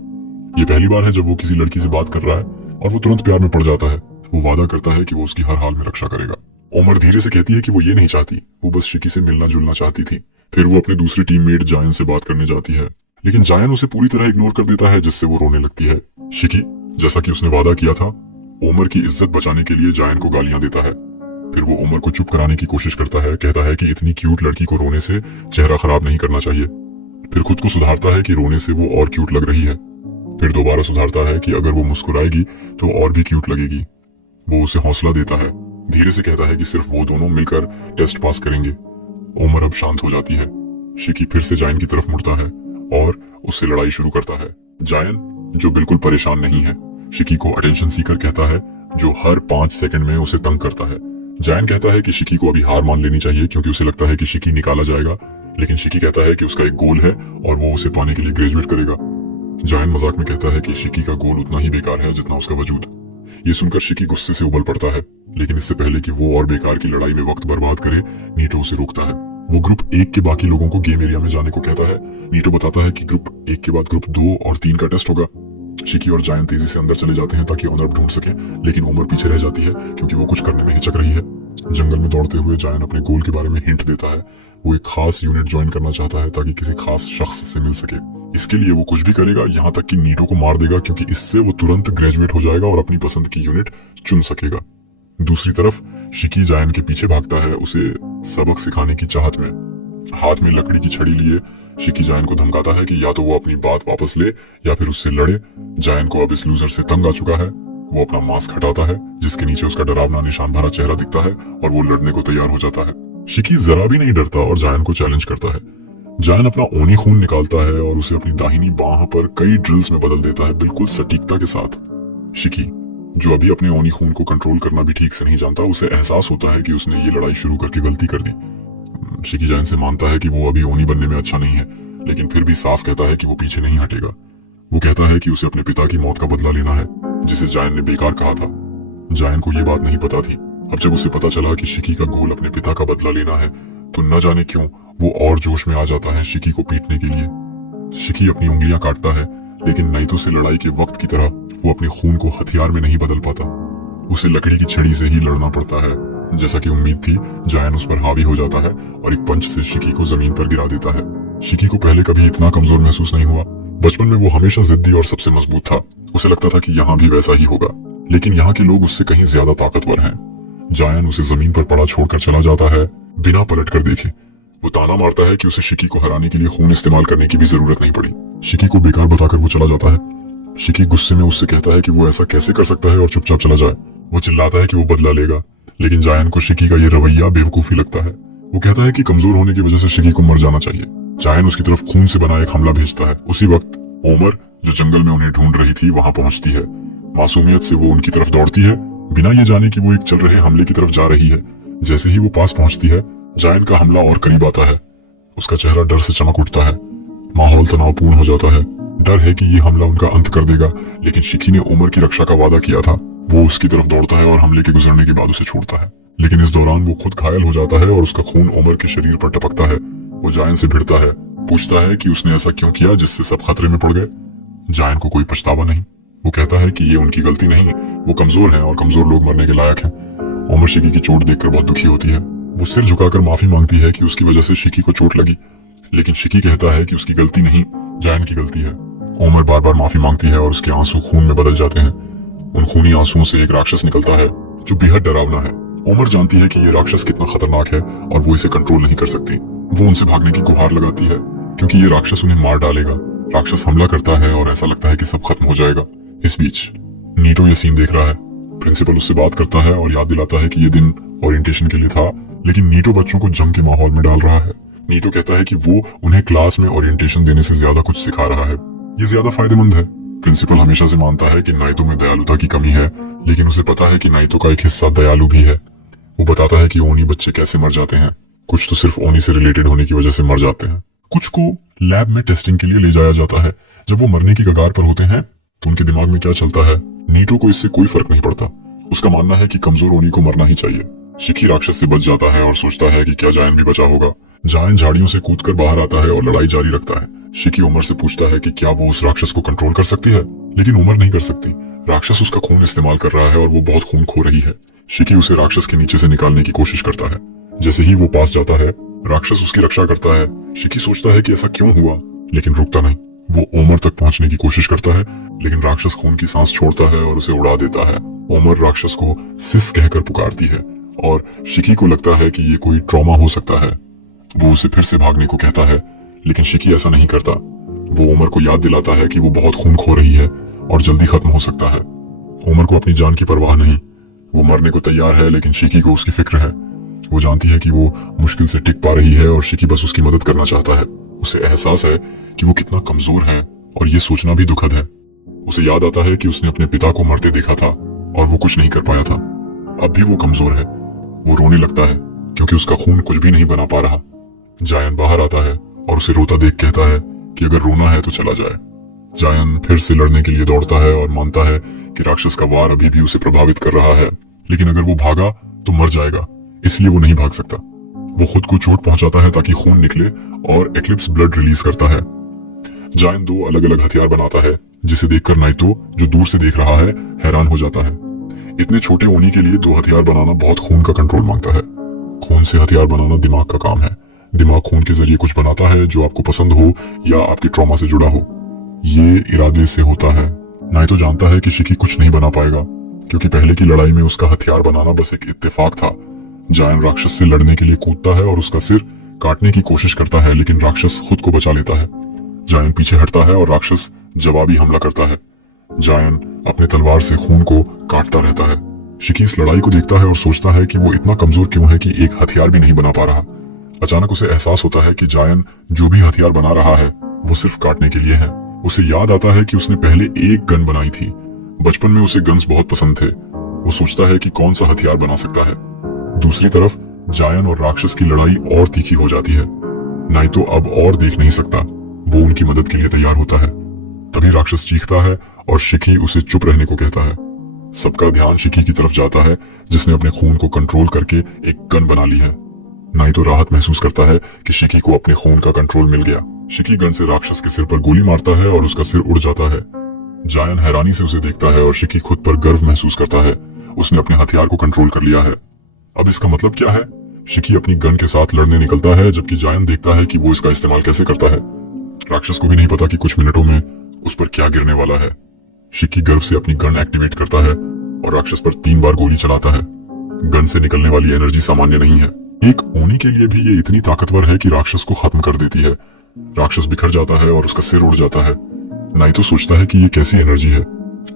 ये पहली बार है जब वो किसी लड़की से बात कर रहा है और वो तुरंत प्यार में पड़ जाता है। वो वादा करता है कि वो उसकी हर हाल में रक्षा करेगा। उमर धीरे से कहती है कि वो ये नहीं चाहती, वो बस शिकी से मिलना जुलना चाहती थी। फिर वो अपने दूसरे टीममेट जायन से बात करने जाती है, लेकिन जायन उसे पूरी तरह इग्नोर कर देता है, जिससे वो रोने लगती है। शिकी, जैसा कि उसने वादा किया था, उमर की इज्जत बचाने के लिए जायन को गालियां देता है। फिर वो उमर को चुप कराने की कोशिश करता है, कहता है कि इतनी क्यूट लड़की को रोने से चेहरा खराब नहीं करना चाहिए। फिर खुद को सुधारता है कि रोने से वो और क्यूट लग रही है। फिर दोबारा सुधारता है कि अगर वो मुस्कुराएगी तो और भी क्यूट लगेगी। वो उसे हौसला देता है, धीरे से कहता है कि सिर्फ वो दोनों मिलकर टेस्ट पास करेंगे। उमर अब शांत हो जाती है। शिकी फिर से जायन की तरफ मुड़ता है और उससे लड़ाई शुरू करता है। जायन, जो बिल्कुल परेशान नहीं है, शिकी को अटेंशन सीकर कहता है, जो हर 5 सेकंड में उसे तंग करता है। जायन कहता है कि शिकी को अभी हार मान लेनी चाहिए क्योंकि उसे लगता है कि शिकी निकाला जाएगा, लेकिन शिकी कहता है कि उसका एक गोल है और वो उसे पाने के लिए ग्रेजुएट करेगा। जायन मजाक में कहता है कि शिकी का गोल उतना ही बेकार है जितना उसका वजूद। ये सुनकर शिकी गुस्से से उबल पड़ता है, लेकिन इससे पहले कि वो और बेकार की लड़ाई में वक्त बर्बाद करे, नीटो उसे रोकता है। वो ग्रुप 1 के बाकी लोगों को गेम एरिया में जाने को कहता है। नीटो बताता है कि ग्रुप 1 के बाद ग्रुप 2 और 3 का टेस्ट होगा। शिकी और जायन तेजी से अंदर चले जाते हैं ताकि ऑनर ढूंढ सके, लेकिन उमर पीछे रह जाती है क्योंकि वो कुछ करने में हिचक रही है। जंगल में दौड़ते हुए जायन अपने गोल के बारे में हिंट देता है। वो एक खास यूनिट ज्वाइन करना चाहता है ताकि किसी खास शख्स से मिल सके। इसके लिए वो कुछ भी करेगा, यहाँ तक कि नीटो को मार देगा, क्योंकि इससे वो तुरंत ग्रेजुएट हो जाएगा और अपनी पसंद की यूनिट चुन सकेगा। दूसरी तरफ शिकी जायन के पीछे भागता है, उसे सबक सिखाने की चाहत में। हाथ में लकड़ी की छड़ी लिए शिकी जायन को धमकाता है कि या तो वो अपनी बात वापस ले या फिर उससे लड़े। जायन को अब इस लूजर से तंग आ चुका है। वो अपना मास्क हटाता है, जिसके नीचे उसका डरावना निशान भरा चेहरा दिखता है, और वो लड़ने को तैयार हो जाता है। शिकी जरा भी नहीं डरता और जायन को चैलेंज करता है। जायन अपना ओनी खून निकालता है और उसे अपनी दाहिनी बाह पर कई ड्रिल्स में बदल देता है, बिल्कुल सटीकता के साथ। शिकी, जो अभी अपने ओनी खून को कंट्रोल करना भी ठीक से नहीं जानता, उसे एहसास होता है कि उसने ये लड़ाई शुरू करके गलती कर दी। शिकी जायन से मानता है कि वो अभी ओनी बनने में अच्छा नहीं है, लेकिन फिर भी साफ कहता है कि वो पीछे नहीं हटेगा। वो कहता है कि उसे अपने पिता की मौत का बदला लेना है, जिसे जायन ने बेकार कहा था। जायन को ये बात नहीं पता थी। अब जब उसे पता चला कि शिकी का गोल अपने पिता का बदला लेना है, तो न जाने क्यों वो और जोश में आ जाता है शिकी को पीटने के लिए। शिकी अपनी उंगलियां काटता है, लेकिन नाइतो से लड़ाई के वक्त की तरह वो अपने खून को हथियार में नहीं बदल पाता। उसे लकड़ी की छड़ी से ही लड़ना पड़ता है। जैसा कि उम्मीद थी, जायन उस पर हावी हो जाता है और एक पंच से शिकी को जमीन पर गिरा देता है। शिकी को पहले कभी इतना कमजोर महसूस नहीं हुआ। बचपन में वो हमेशा जिद्दी और सबसे मजबूत था। उसे लगता था कि यहाँ भी वैसा ही होगा, लेकिन यहाँ के लोग उससे कहीं ज्यादा ताकतवर हैं। जायन उसे जमीन पर पड़ा छोड़कर चला जाता है बिना पलट कर देखे। वो ताना मारता है कि उसे शिकी को हराने के लिए खून इस्तेमाल करने की भी जरूरत नहीं पड़ी। शिकी को बेकार बताकर वो चला जाता है। शिकी गुस्से में उससे कहता है कि वो ऐसा कैसे कर सकता है और चुपचाप चला जाए। वो चिल्लाता है कि वो बदला लेगा, लेकिन जायन को शिकी का ये रवैया बेवकूफी लगता है। वो कहता है कि कमजोर होने की वजह से शिकी को मर जाना चाहिए। जायन उसकी तरफ खून से बना एक हमला भेजता है। उसी वक्त ओमर, जो जंगल में उन्हें ढूंढ रही थी, वहां पहुंचती है। मासूमियत से वो उनकी तरफ दौड़ती है, बिना ये जाने कि वो एक चल रहे हमले की तरफ जा रही है। जैसे ही वो पास पहुंचती है, जायन का हमला और करीब आता है। उसका चेहरा डर से चमक उठता है। माहौल तनावपूर्ण हो जाता है। डर है कि ये हमला उनका अंत कर देगा, लेकिन शिकी ने ओमर की रक्षा का वादा किया था। वो उसकी तरफ दौड़ता है और हमले के गुजरने के बाद उसे छोड़ता है, लेकिन इस दौरान वो खुद घायल हो जाता है और उसका खून ओमर के शरीर पर टपकता है। वो जायन से भिड़ता है, पूछता है कि उसने ऐसा क्यों किया जिससे सब खतरे में पड़ गए। जायन को कोई पछतावा नहीं। वो कहता है कि ये उनकी गलती नहीं, वो कमजोर हैं और कमजोर लोग मरने के लायक हैं। ओमर शिकी की चोट देखकर बहुत दुखी होती है। वो सिर झुकाकर माफी मांगती है कि उसकी वजह से शिकी को चोट लगी, लेकिन शिकी कहता है कि उसकी गलती नहीं, जायन की गलती है। ओमर बार बार माफी मांगती है और उसके आंसू खून में बदल जाते हैं। उन खूनी आंसुओं से एक राक्षस निकलता है जो बेहद डरावना है। ओमर जानती है कि ये राक्षस कितना खतरनाक है और वो इसे कंट्रोल नहीं कर सकती। वो उनसे भागने की गुहार लगाती है, क्योंकि ये राक्षस उन्हें मार डालेगा। राक्षस हमला करता है और ऐसा लगता है कि सब खत्म हो जाएगा। इस बीच नीटो ये सीन देख रहा है। प्रिंसिपल उससे बात करता है और याद दिलाता है कि ये दिन ओरिएंटेशन के लिए था, लेकिन नीटो बच्चों को जंग के माहौल में डाल रहा है। नीटो कहता है कि वो उन्हें क्लास में ओरिएंटेशन देने से ज्यादा कुछ सिखा रहा है। ये ज्यादा फायदेमंद है। प्रिंसिपल हमेशा से मानता है कि नाइतो में दयालुता की कमी है, लेकिन उसे पता है कि नाइतो का एक हिस्सा दयालु भी है। वो बताता है कि ओनी बच्चे कैसे मर जाते हैं। कुछ तो सिर्फ ओनी से रिलेटेड होने की वजह से मर जाते हैं। कुछ को लैब में टेस्टिंग के लिए ले जाया जाता है। जब वो मरने की कगार पर होते हैं तो उनके दिमाग में क्या चलता है, नीटो को इससे कोई फर्क नहीं पड़ता। उसका मानना है कि कमजोर ओनी को मरना ही चाहिए। शिकी राक्षस से बच जाता है और सोचता है कि क्या जायन भी बचा होगा। जायन झाड़ियों से कूदकर बाहर आता है और लड़ाई जारी रखता है। शिकी उमर से पूछता है कि क्या वो उस राक्षस को कंट्रोल कर सकती है, लेकिन उमर नहीं कर सकती। राक्षस उसका खून इस्तेमाल कर रहा है और वो बहुत खून खो रही है। शिकी उसे राक्षस के नीचे से निकालने की कोशिश करता है। जैसे ही वो पास जाता है, राक्षस उसकी रक्षा करता है। शिकी सोचता है कि ऐसा क्यों हुआ, लेकिन रुकता नहीं। वो ओमर तक पहुंचने की कोशिश करता है, लेकिन राक्षस खून की सांस छोड़ता है और उसे उड़ा देता है। ओमर राक्षस को सिस कहकर पुकारती है और शिकी को लगता है कि ये कोई ट्रॉमा हो सकता है। वो उसे फिर से भागने को कहता है, लेकिन शिकी ऐसा नहीं करता। वो ओमर को याद दिलाता है कि वो बहुत खून खो रही है और जल्दी खत्म हो सकता है। ओमर को अपनी जान की परवाह नहीं। वो मरने को तैयार है, लेकिन शिकी को उसकी फिक्र है। वो जानती है कि वो मुश्किल से टिक पा रही है और शिकी बस उसकी मदद करना चाहता है। उसे एहसास है कि वो कितना कमजोर है और ये सोचना भी दुखद है। उसे याद आता है कि उसने अपने पिता को मरते देखा था और वो कुछ नहीं कर पाया था। अब भी वो कमजोर है। वो रोने लगता है क्योंकि उसका खून कुछ भी नहीं बना पा रहा। जायन बाहर आता है और उसे रोता देख कहता है कि अगर रोना है तो चला जाए। जायन फिर से लड़ने के लिए दौड़ता है और मानता है कि राक्षस का वार अभी भी उसे प्रभावित कर रहा है, लेकिन अगर वो भागा तो मर जाएगा, इसलिए वो नहीं भाग सकता। वो खुद को चोट पहुंचाता है ताकि खून निकले और एक्लिप्स ब्लड रिलीज करता है। जायन 2 अलग अलग हथियार बनाता है, जिसे देखकर नाइतो, जो दूर से देख रहा है, हैरान हो जाता है। इतने छोटे ओनी के लिए 2 हथियार बनाना बहुत खून का कंट्रोल मांगता है। खून से हथियार बनाना दिमाग का काम है। दिमाग खून के जरिए कुछ बनाता है जो आपको पसंद हो या आपके ट्रॉमा से जुड़ा हो। ये इरादे से होता है। नाइतो जानता है कि शिकी कुछ नहीं बना पाएगा, क्योंकि पहले की लड़ाई में उसका हथियार बनाना बस एक इत्तेफाक था। जायन राक्षस से लड़ने के लिए कूदता है और उसका सिर काटने की कोशिश करता है, लेकिन राक्षस खुद को बचा लेता है। जायन पीछे हटता है और राक्षस जवाबी हमला करता है। जायन अपने तलवार से खून को काटता रहता है। शिकी इस लड़ाई को देखता है और सोचता है कि वो इतना कमजोर क्यों है कि एक हथियार भी नहीं बना पा रहा। अचानक उसे एहसास होता है कि जायन जो भी हथियार बना रहा है वो सिर्फ काटने के लिए है। उसे याद आता है कि उसने पहले एक गन बनाई थी। बचपन में उसे गन्स बहुत पसंद थे। वो सोचता है कि कौन सा हथियार बना सकता है। दूसरी तरफ जायन और राक्षस की लड़ाई और तीखी हो जाती है। नाइतो अब और देख नहीं सकता। वो उनकी मदद के लिए तैयार होता है। तभी राक्षस चीखता है और शिकी उसे चुप रहने को कहता है। सबका ध्यान शिकी की तरफ जाता है, जिसने अपने खून को कंट्रोल करके एक गन बना ली है। नाइतो राहत महसूस करता है कि शिकी को अपने खून का कंट्रोल मिल गया। शिकी गन से राक्षस के सिर पर गोली मारता है और उसका सिर उड़ जाता है। जायन हैरानी से उसे देखता है और शिकी खुद पर गर्व महसूस करता है। उसने अपने हथियार को कंट्रोल कर लिया है। अब इसका मतलब क्या है? शिकी अपनी गन के साथ लड़ने निकलता है, जबकि जायन देखता है कि वो इसका इस्तेमाल कैसे करता है। राक्षस को भी नहीं पता कि कुछ मिनटों में उस पर क्या गिरने वाला है। शिकी गर्व से अपनी गन एक्टिवेट करता है और राक्षस पर 3 बार गोली चलाता है। गन से निकलने वाली एनर्जी सामान्य नहीं है। एक ओनी के लिए भी ये इतनी ताकतवर है कि राक्षस को खत्म कर देती है। राक्षस बिखर जाता है और उसका सिर उड़ जाता है। नाइतो सोचता है कि ये कैसी एनर्जी है,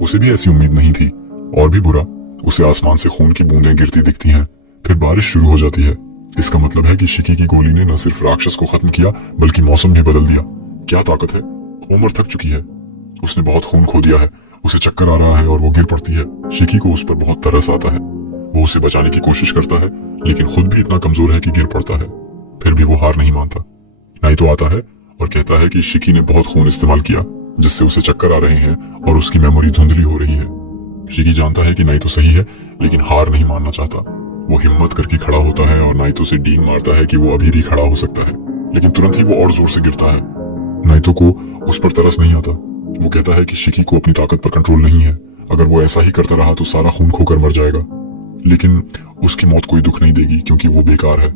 उसे भी ऐसी उम्मीद नहीं थी। और भी बुरा, उसे आसमान से खून की बूंदें गिरती दिखती हैं। फिर बारिश शुरू हो जाती है। इसका मतलब है कि शिकी की गोली ने न सिर्फ राक्षस को खत्म किया बल्कि मौसम भी बदल दिया। क्या ताकत है। उमर थक चुकी है, उसने बहुत खून खो दिया है, उसे चक्कर आ रहा है और वो गिर पड़ती है। शिकी को उस पर बहुत तरस आता है। वो उसे बचाने की कोशिश करता है, लेकिन खुद भी इतना कमजोर है कि गिर पड़ता है। फिर भी वो हार नहीं मानता। नाइतो आता है और कहता है कि शिकी ने बहुत खून इस्तेमाल किया, जिससे उसे चक्कर आ रहे हैं और उसकी मेमोरी धुंधली हो रही है। शिकी जानता है कि नाइतो सही है, लेकिन हार नहीं मानना चाहता। वो हिम्मत करके खड़ा होता है और नाइतो से डींग मारता है कि वो अभी भी खड़ा हो सकता है, लेकिन तुरंत ही वो और जोर से गिरता है। नाइतो को उस पर तरस नहीं आता। वो कहता है कि शिकी को अपनी ताकत पर कंट्रोल नहीं है। अगर वो ऐसा ही करता रहा तो सारा खून खोकर मर जाएगा, लेकिन उसकी मौत कोई दुख नहीं देगी क्योंकि वो बेकार है।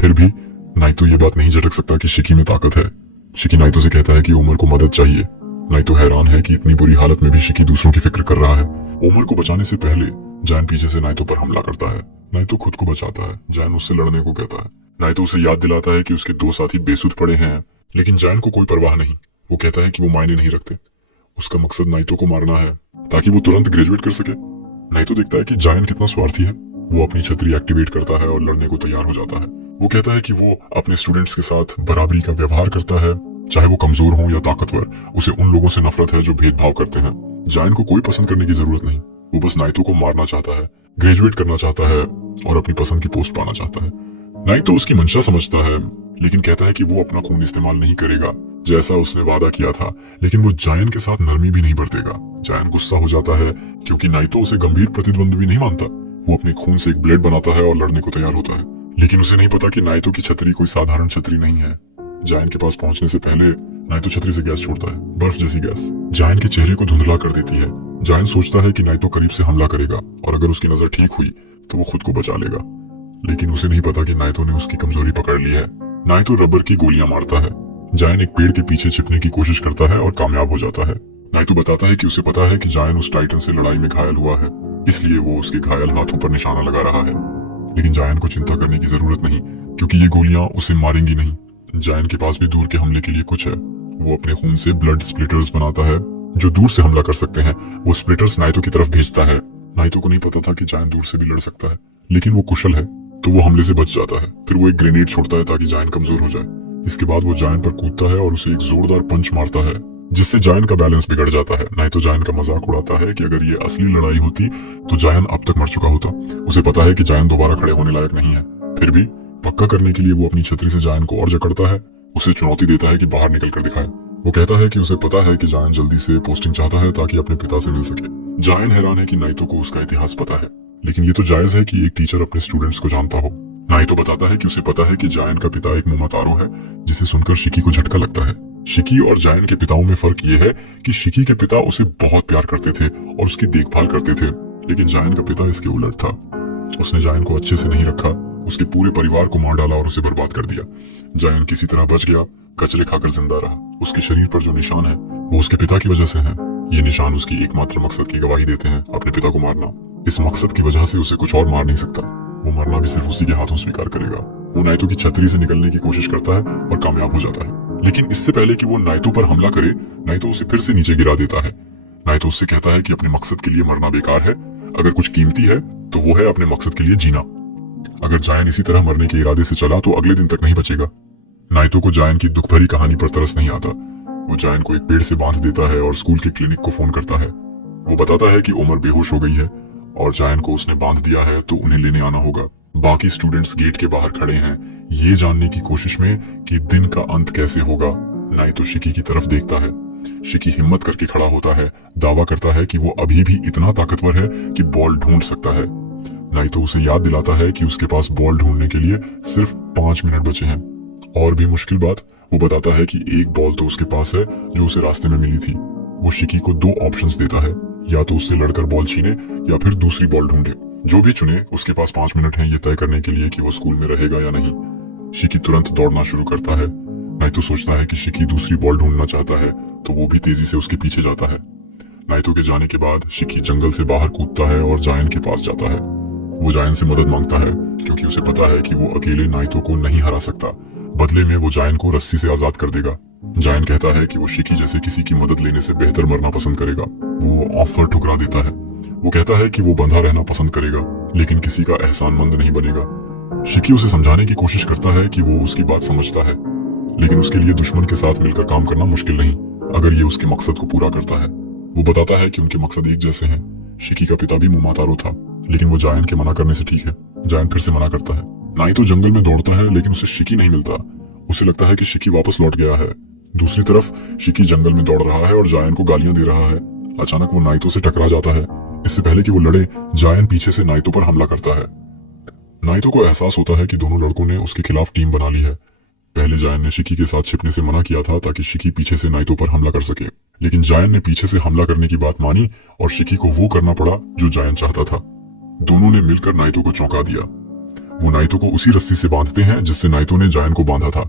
फिर भी नाइतो ये बात नहीं झटक सकता कि शिकी में ताकत है। शिकी नाइतो से कहता है कि उमर को मदद चाहिए। नाइतो हैरान है कि इतनी बुरी हालत में भी शिकी दूसरों की फिक्र कर रहा है। उमर को बचाने से पहले जायन पीछे से नाइतो पर हमला करता है। नाइतो खुद को बचाता है। जायन उससे लड़ने को कहता है। नाइतो उसे याद दिलाता है कि उसके 2 साथी बेसुध पड़े हैं, लेकिन जायन को कोई परवाह नहीं। वो कहता है कि वो मायने नहीं रखते। उसका मकसद नाइतो को मारना है ताकि वो तुरंत ग्रेजुएट कर सके। नाइतो देखता है कि जायन कितना स्वार्थी है। वो अपनी छतरी एक्टिवेट करता है और लड़ने को तैयार हो जाता है। वो कहता है कि वो अपने स्टूडेंट्स के साथ बराबरी का व्यवहार करता है, चाहे वो कमजोर हो या ताकतवर। उसे उन लोगों से नफरत है जो भेदभाव करते हैं। जायन को कोई पसंद करने की जरूरत नहीं। वो बस नाइतो को मारना चाहता है, ग्रेजुएट करना चाहता है और अपनी पसंद की पोस्ट पाना चाहता है। नाइतो उसकी मंशा समझता है, लेकिन कहता है कि वो अपना खून इस्तेमाल नहीं करेगा जैसा उसने वादा किया था। लेकिन वो जायन के साथ नरमी भी नहीं बरतेगा। जायन गुस्सा हो जाता है क्योंकि नाइतो उसे गंभीर प्रतिद्वंद भी नहीं मानता। वो अपने खून से एक ब्लेड बनाता है और लड़ने को तैयार होता है, लेकिन उसे नहीं पता कि नाइतो की छतरी कोई साधारण छतरी नहीं है। जायन के पास पहुंचने से पहले नाइतो छतरी से गैस छोड़ता है, बर्फ जैसी गैस। जायन के चेहरे को धुंधला कर देती है। जायन सोचता है कि नाइतो करीब से हमला करेगा और अगर उसकी नजर ठीक हुई तो वो खुद को बचा लेगा, लेकिन उसे नहीं पता कि नाइतो ने उसकी कमजोरी पकड़ ली है। नाइतो रबर की गोलियां मारता है। जायन एक पेड़ के पीछे छिपने की कोशिश करता है और कामयाब हो जाता है। नाइतो बताता है कि उसे पता है कि जायन उस टाइटन से लड़ाई में घायल हुआ है, इसलिए वो उसके घायल हाथों पर निशाना लगा रहा है। लेकिन जायन को चिंता करने की जरूरत नहीं, क्योंकि ये गोलियां उसे मारेंगी नहीं। जायन के पास भी दूर के हमले के लिए कुछ है। वो अपने खून से ब्लड स्प्लिटर्स बनाता है जो दूर से हमला कर सकते हैं। वो स्प्लिटर्स नाइतो की तरफ भेजता है। नाइतो को नहीं पता था कि जायन दूर से भी लड़ सकता है, लेकिन वो कुशल है तो वो हमले से बच जाता है। फिर वो एक ग्रेनेड छोड़ता है ताकि जायन कमजोर हो जाए। इसके बाद वो जायन पर कूदता है और उसे एक जोरदार पंच मारता है, जिससे जायन का बैलेंस बिगड़ जाता है। नाइतो जायन का मजाक उड़ाता है कि अगर ये असली लड़ाई होती तो जायन अब तक मर चुका होता। उसे पता है कि जायन दोबारा खड़े होने लायक नहीं है। फिर भी पक्का करने के लिए वो अपनी छतरी से जायन को और जकड़ता है। उसे चुनौती देता है कि बाहर निकल कर दिखाए। वो कहता है कि उसे पता है कि जायन जल्दी से पोस्टिंग चाहता है ताकि अपने पिता से मिल सके। जायन हैरान है कि नाइतो को उसका इतिहास पता है, लेकिन ये तो जायज है कि एक टीचर अपने स्टूडेंट्स को जानता हो। नाइतो बताता है कि उसे पता है कि जायन का पिता एक मोमोतारो है, जिसे सुनकर शिकी को झटका लगता है। शिकी और जायन के पिताओं में फर्क ये है कि शिकी के पिता उसे बहुत प्यार करते थे और उसकी देखभाल करते थे, लेकिन जायन का पिता इसके उलट था। उसने जायन को अच्छे से नहीं रखा, उसके पूरे परिवार को मार डाला और उसे बर्बाद कर दिया। जायन किसी तरह बच गया, कचरे खाकर जिंदा रहा। उसके शरीर पर जो निशान है वो उसके पिता की वजह से है। ये निशान उसकी एकमात्र मकसद की गवाही देते हैं, अपने पिता को मारना। इस मकसद की वजह से उसे कुछ और मार नहीं सकता। वो मरना भी सिर्फ उसी के हाथों स्वीकार करेगा। वो नाइतो की छतरी से निकलने की कोशिश करता है और कामयाब हो जाता है, लेकिन इससे पहले कि वो नाइतो पर हमला करे, नाइतो उसे फिर से नीचे गिरा देता है। नाइतो उससे कहता है कि अपने मकसद के लिए मरना बेकार है। अगर कुछ कीमती है तो वो है अपने मकसद के लिए जीना। अगर जायन इसी तरह मरने के इरादे से चला तो अगले दिन तक नहीं बचेगा। नाइतो को जायन की दुख भरी कहानी पर तरस नहीं आता। वो जायन को एक पेड़ से बांध देता है और स्कूल के क्लिनिक को फोन करता है। वो बताता है कि उमर बेहोश हो गई है और जायन को उसने बांध दिया है तो उन्हें लेने आना होगा। बाकी स्टूडेंट्स गेट के बाहर खड़े हैं, ये जानने की कोशिश में कि दिन का अंत कैसे होगा। नाइतो शिकी की तरफ देखता है। शिकी हिम्मत करके खड़ा होता है, दावा करता है कि वो अभी भी इतना ताकतवर है कि बॉल ढूंढ सकता है। नाइतो उसे याद दिलाता है कि उसके पास बॉल ढूंढने के लिए सिर्फ 5 मिनट बचे हैं। और भी मुश्किल बात, वो बताता है कि एक बॉल तो उसके पास है जो उसे रास्ते में मिली थी। वो शिकी को 2 ऑप्शंस देता है, या तो उससे लड़कर बॉल छीने या फिर दूसरी बॉल ढूंढे। जो भी चुने उसके पास 5 मिनट हैं ये तय करने के लिए कि वो स्कूल में रहेगा या नहीं। शिकी तुरंत दौड़ना शुरू करता है। नाइतो सोचता है कि शिकी दूसरी बॉल ढूंढना चाहता है तो वो भी तेजी से उसके पीछे जाता है। नाइतो के जाने के बाद शिकी जंगल से बाहर कूदता है और जायन के पास जाता है। वो जायन से मदद मांगता है क्योंकि उसे पता है कि वो अकेले नाइतो को नहीं हरा सकता। बदले में वो जायन को रस्सी से आजाद कर देगा। जायन कहता है कि वो शिकी जैसे किसी की मदद लेने से बेहतर मरना पसंद करेगा। वो ऑफर ठुकरा देता है। वो कहता है कि वो बंधा रहना पसंद करेगा लेकिन किसी का एहसानमंद नहीं बनेगा। शिकी उसे समझाने की कोशिश करता है कि वो उसकी बात समझता है लेकिन उसके लिए दुश्मन के साथ मिलकर काम करना मुश्किल नहीं अगर ये उसके मकसद को पूरा करता है। वो बताता है कि उनके मकसद एक जैसे हैं। शिकी का पिता भी मुमातारो था लेकिन वो जायन के मना करने से ठीक है। जायन फिर से मना करता है। नाइतो जंगल में दौड़ता है लेकिन उसे शिकी नहीं मिलता। उसे लगता है कि शिकी वापस लौट गया है। दूसरी तरफ शिकी जंगल में दौड़ रहा है और जायन को गालियां दे रहा है। अचानक वो नाइतो से टकरा जाता है। इससे पहले कि वो लड़े जायन पीछे से नाइतो पर हमला करता है। नाइतो को एहसास होता है कि दोनों लड़कों ने उसके खिलाफ टीम बना ली है। पहले जायन ने शिकी के साथ छिपने से मना किया था ताकि शिकी पीछे से नाइतो पर हमला कर सके, लेकिन जायन ने पीछे से हमला करने की बात मानी और शिकी को वो करना पड़ा जो जायन चाहता था। दोनों ने मिलकर नाइतो को चौंका दिया। वो नाइतो को उसी रस्सी से बांधते हैं जिससे नाइतो ने जायन को बांधा था।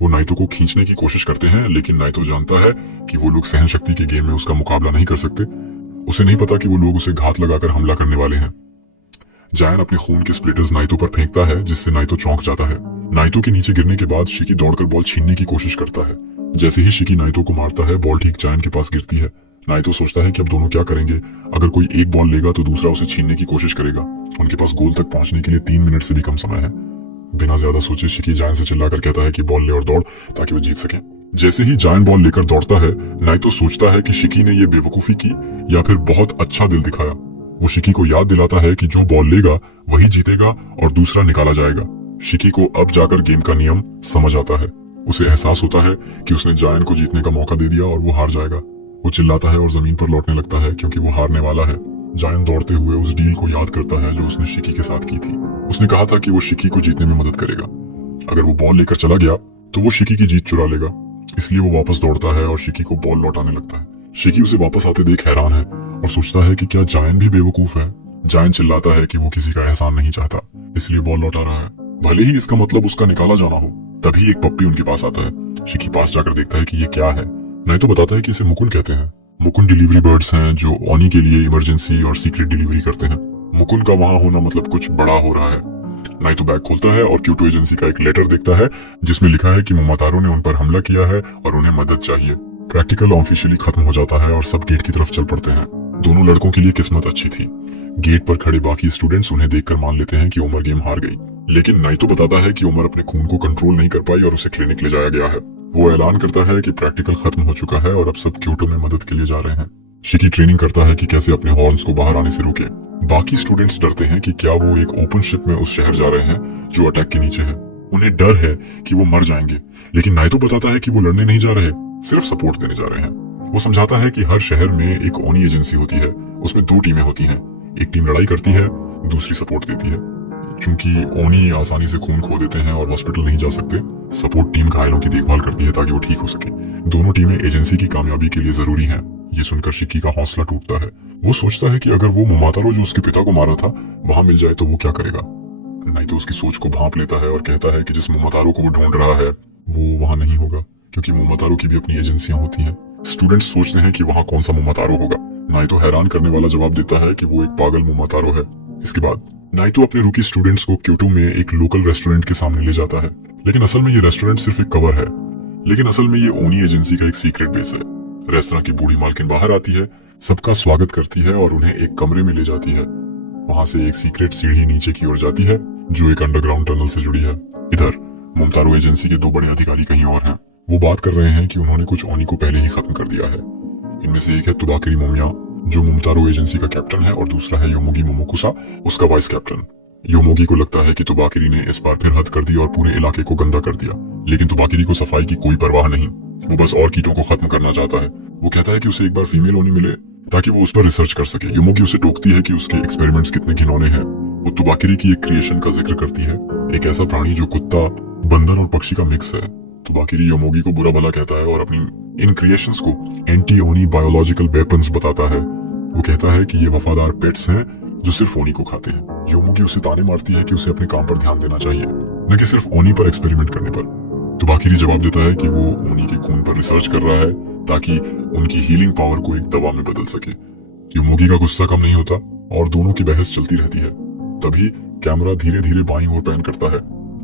वो नाइतो को खींचने की कोशिश करते हैं लेकिन नाइतो जानता है कि वो लोग सहन शक्ति के गेम में उसका मुकाबला नहीं कर सकते। उसे नहीं पता कि वो लोग उसे घात लगाकर हमला करने वाले हैं। जायन अपने खून के स्प्लिटर्स नाइतो पर फेंकता है जिससे नाइतो चौंक जाता है। नाइतो के नीचे गिरने के बाद शिकी दौड़कर बॉल छीनने की कोशिश करता है। जैसे ही शिकी नाइतो को मारता है बॉल ठीक जायन के पास गिरती है। नाइतो सोचता है कि अब दोनों क्या करेंगे। अगर कोई एक बॉल लेगा तो दूसरा उसे छीनने की कोशिश करेगा। उनके पास गोल तक पहुंचने के लिए 3 मिनट से भी कम समय है। बिना ज्यादा सोचे शिकी जायन से चिल्लाकर कहता है कि बॉल ले और दौड़ ताकि वो जीत सके। जैसे ही जायन बॉल लेकर दौड़ता है नाइतो सोचता है कि शिकी ने ये बेवकूफी की या फिर बहुत अच्छा दिल दिखाया। वो शिकी को याद दिलाता है कि जो बॉल लेगा वही जीतेगा और दूसरा निकाला जाएगा। शिकी को अब जाकर गेम का नियम समझ आता है। उसे एहसास होता है कि उसने जायन को जीतने का मौका दे दिया और वो हार जाएगा। वो चिल्लाता है और जमीन पर लौटने लगता है क्योंकि वो हारने वाला है। जायन दौड़ते हुए उस डील को याद करता है जो उसने शिकी के साथ की थी। उसने कहा था कि वो शिकी को जीतने में मदद करेगा। अगर वो बॉल लेकर चला गया तो वो शिकी की जीत चुरा लेगा। इसलिए वो वापस दौड़ता है और शिकी को बॉल लौटाने लगता है। शिकी उसे वापस आते देख हैरान है और सोचता है कि क्या जायन भी बेवकूफ है। जायन चिल्लाता है कि वो किसी का एहसान नहीं चाहता इसलिए बॉल लौटा रहा है, भले ही इसका मतलब उसका निकाला जाना हो। तभी एक पप्पी उनके पास आता है। शिकी पास जाकर देखता है कि ये क्या है। नाइतो बताता है कि इसे मुकुन कहते हैं। मुकुन डिलीवरी बर्ड्स हैं जो ओनी के लिए इमरजेंसी और सीक्रेट डिलीवरी करते हैं। मुकुन का वहां होना मतलब कुछ बड़ा हो रहा है। नाइतो बैग खोलता है और क्योटो एजेंसी का एक लेटर देखता है जिसमें लिखा है कि मोमोतारो ने उन पर हमला किया है और उन्हें मदद चाहिए। प्रैक्टिकल ऑफिशियली खत्म हो जाता है और सब गेट की तरफ चल पड़ते हैं। दोनों लड़कों के लिए किस्मत अच्छी थी। गेट पर खड़े बाकी स्टूडेंट्स उन्हें देखकर मान लेते हैं कि उमर गेम हार गई, लेकिन नाइतो बताता है कि उमर अपने खून को कंट्रोल नहीं कर पाई और उसे क्लिनिक ले जाया गया है। वो ऐलान करता है कि प्रैक्टिकल खत्म हो चुका है और अब सब क्योटो में मदद के लिए जा रहे हैं। शिकी ट्रेनिंग करता है कि कैसे अपने हॉर्न्स को बाहर आने से रोके। बाकी स्टूडेंट्स डरते हैं कि क्या वो एक ओपन शिप में उस शहर जा रहे हैं जो अटैक के नीचे है। उन्हें डर है कि वो मर जाएंगे, लेकिन नाइतो बताता है कि वो लड़ने नहीं जा रहे, सिर्फ सपोर्ट देने जा रहे हैं। वो समझाता है कि हर शहर में एक ओनी एजेंसी होती है, उसमें 2 टीमें होती हैं। एक टीम लड़ाई करती है, दूसरी सपोर्ट देती है। चूंकि ओनी आसानी से खून खो देते हैं और हॉस्पिटल नहीं जा सकते, सपोर्ट टीम घायलों की देखभाल करती है ताकि वो ठीक हो सके। दोनों टीमें एजेंसी की कामयाबी के लिए जरूरी हैं। ये सुनकर शिकी का हौसला टूटता है। वो सोचता है कि अगर वो मोमोतारो जो उसके पिता को मारा था वहां मिल जाए तो वो क्या करेगा। नाइतो उसकी सोच को भांप लेता है और कहता है कि जिस मोमोतारो को वो ढूंढ रहा है वो वहां नहीं होगा, क्योंकि मोमोतारो की भी अपनी एजेंसियां होती हैं। स्टूडेंट्स सोचते हैं कि वहां कौन सा मोमोतारो होगा। नाइतो हैरान करने वाला जवाब देता है कि वो एक पागल मोमोतारो है। इसके बाद नाइतो अपने रूकी स्टूडेंट्स को क्योटो में एक लोकल रेस्टोरेंट के सामने ले जाता है, लेकिन असल में ये रेस्टोरेंट सिर्फ एक कवर है। लेकिन असल में ये ओनी एजेंसी का एक सीक्रेट बेस है। रेस्तरां की बूढ़ी मालकिन बाहर आती है, सबका स्वागत करती है और उन्हें एक कमरे में ले जाती है। वहां से एक सीक्रेट सीढ़ी नीचे की ओर जाती है जो एक अंडरग्राउंड टनल से जुड़ी है। इधर मोमोतारो एजेंसी के 2 बड़े अधिकारी कहीं और हैं। वो बात कर रहे हैं कि उन्होंने कुछ ओनी को पहले ही खत्म कर दिया है। इनमें से एक है तुबाकिरी मोमिया जो मोमोतारो एजेंसी का कैप्टन है और दूसरा है योमोगी मोमोकुसा, उसका वाइस कैप्टन। योमोगी को लगता है कि तुबाकिरी ने इस बार फिर हद कर दी और पूरे इलाके को गंदा कर दिया, लेकिन तुबाकिरी को सफाई की कोई परवाह नहीं। वो बस और कीटों को खत्म करना चाहता है। वो कहता है कि उसे एक बार फीमेल ओनी मिले ताकि वो उस पर रिसर्च कर सके। योमोगी उसे टोकती है कि उसके एक्सपेरिमेंट्स कितने घिनौने हैं। वो तुबाकिरी की एक क्रिएशन का जिक्र करती है, एक ऐसा प्राणी जो कुत्ता, बंदर और पक्षी का मिक्स है। तुबाकिरी योमोगी को बुरा भला कहता है और अपनी इन क्रिएशंस को एंटी ओनी बायोलॉजिकल वेपन्स बताता है। वो कहता है कि ये वफादार पेट्स हैं जो सिर्फ ओनी को खाते हैं। योमोगी उसे ताने मारती है कि उसे अपने काम पर ध्यान देना चाहिए, न कि सिर्फ ओनी पर एक्सपेरिमेंट करने पर। तुबाकिरी जवाब देता है कि वो ओनी के खून पर रिसर्च कर रहा है ताकि उनकी हीलिंग पावर को एक दवा में बदल सके। योमोगी का गुस्सा कम नहीं होता और दोनों की बहस चलती रहती है। तभी कैमरा धीरे धीरे बाईं ओर पैन करता है।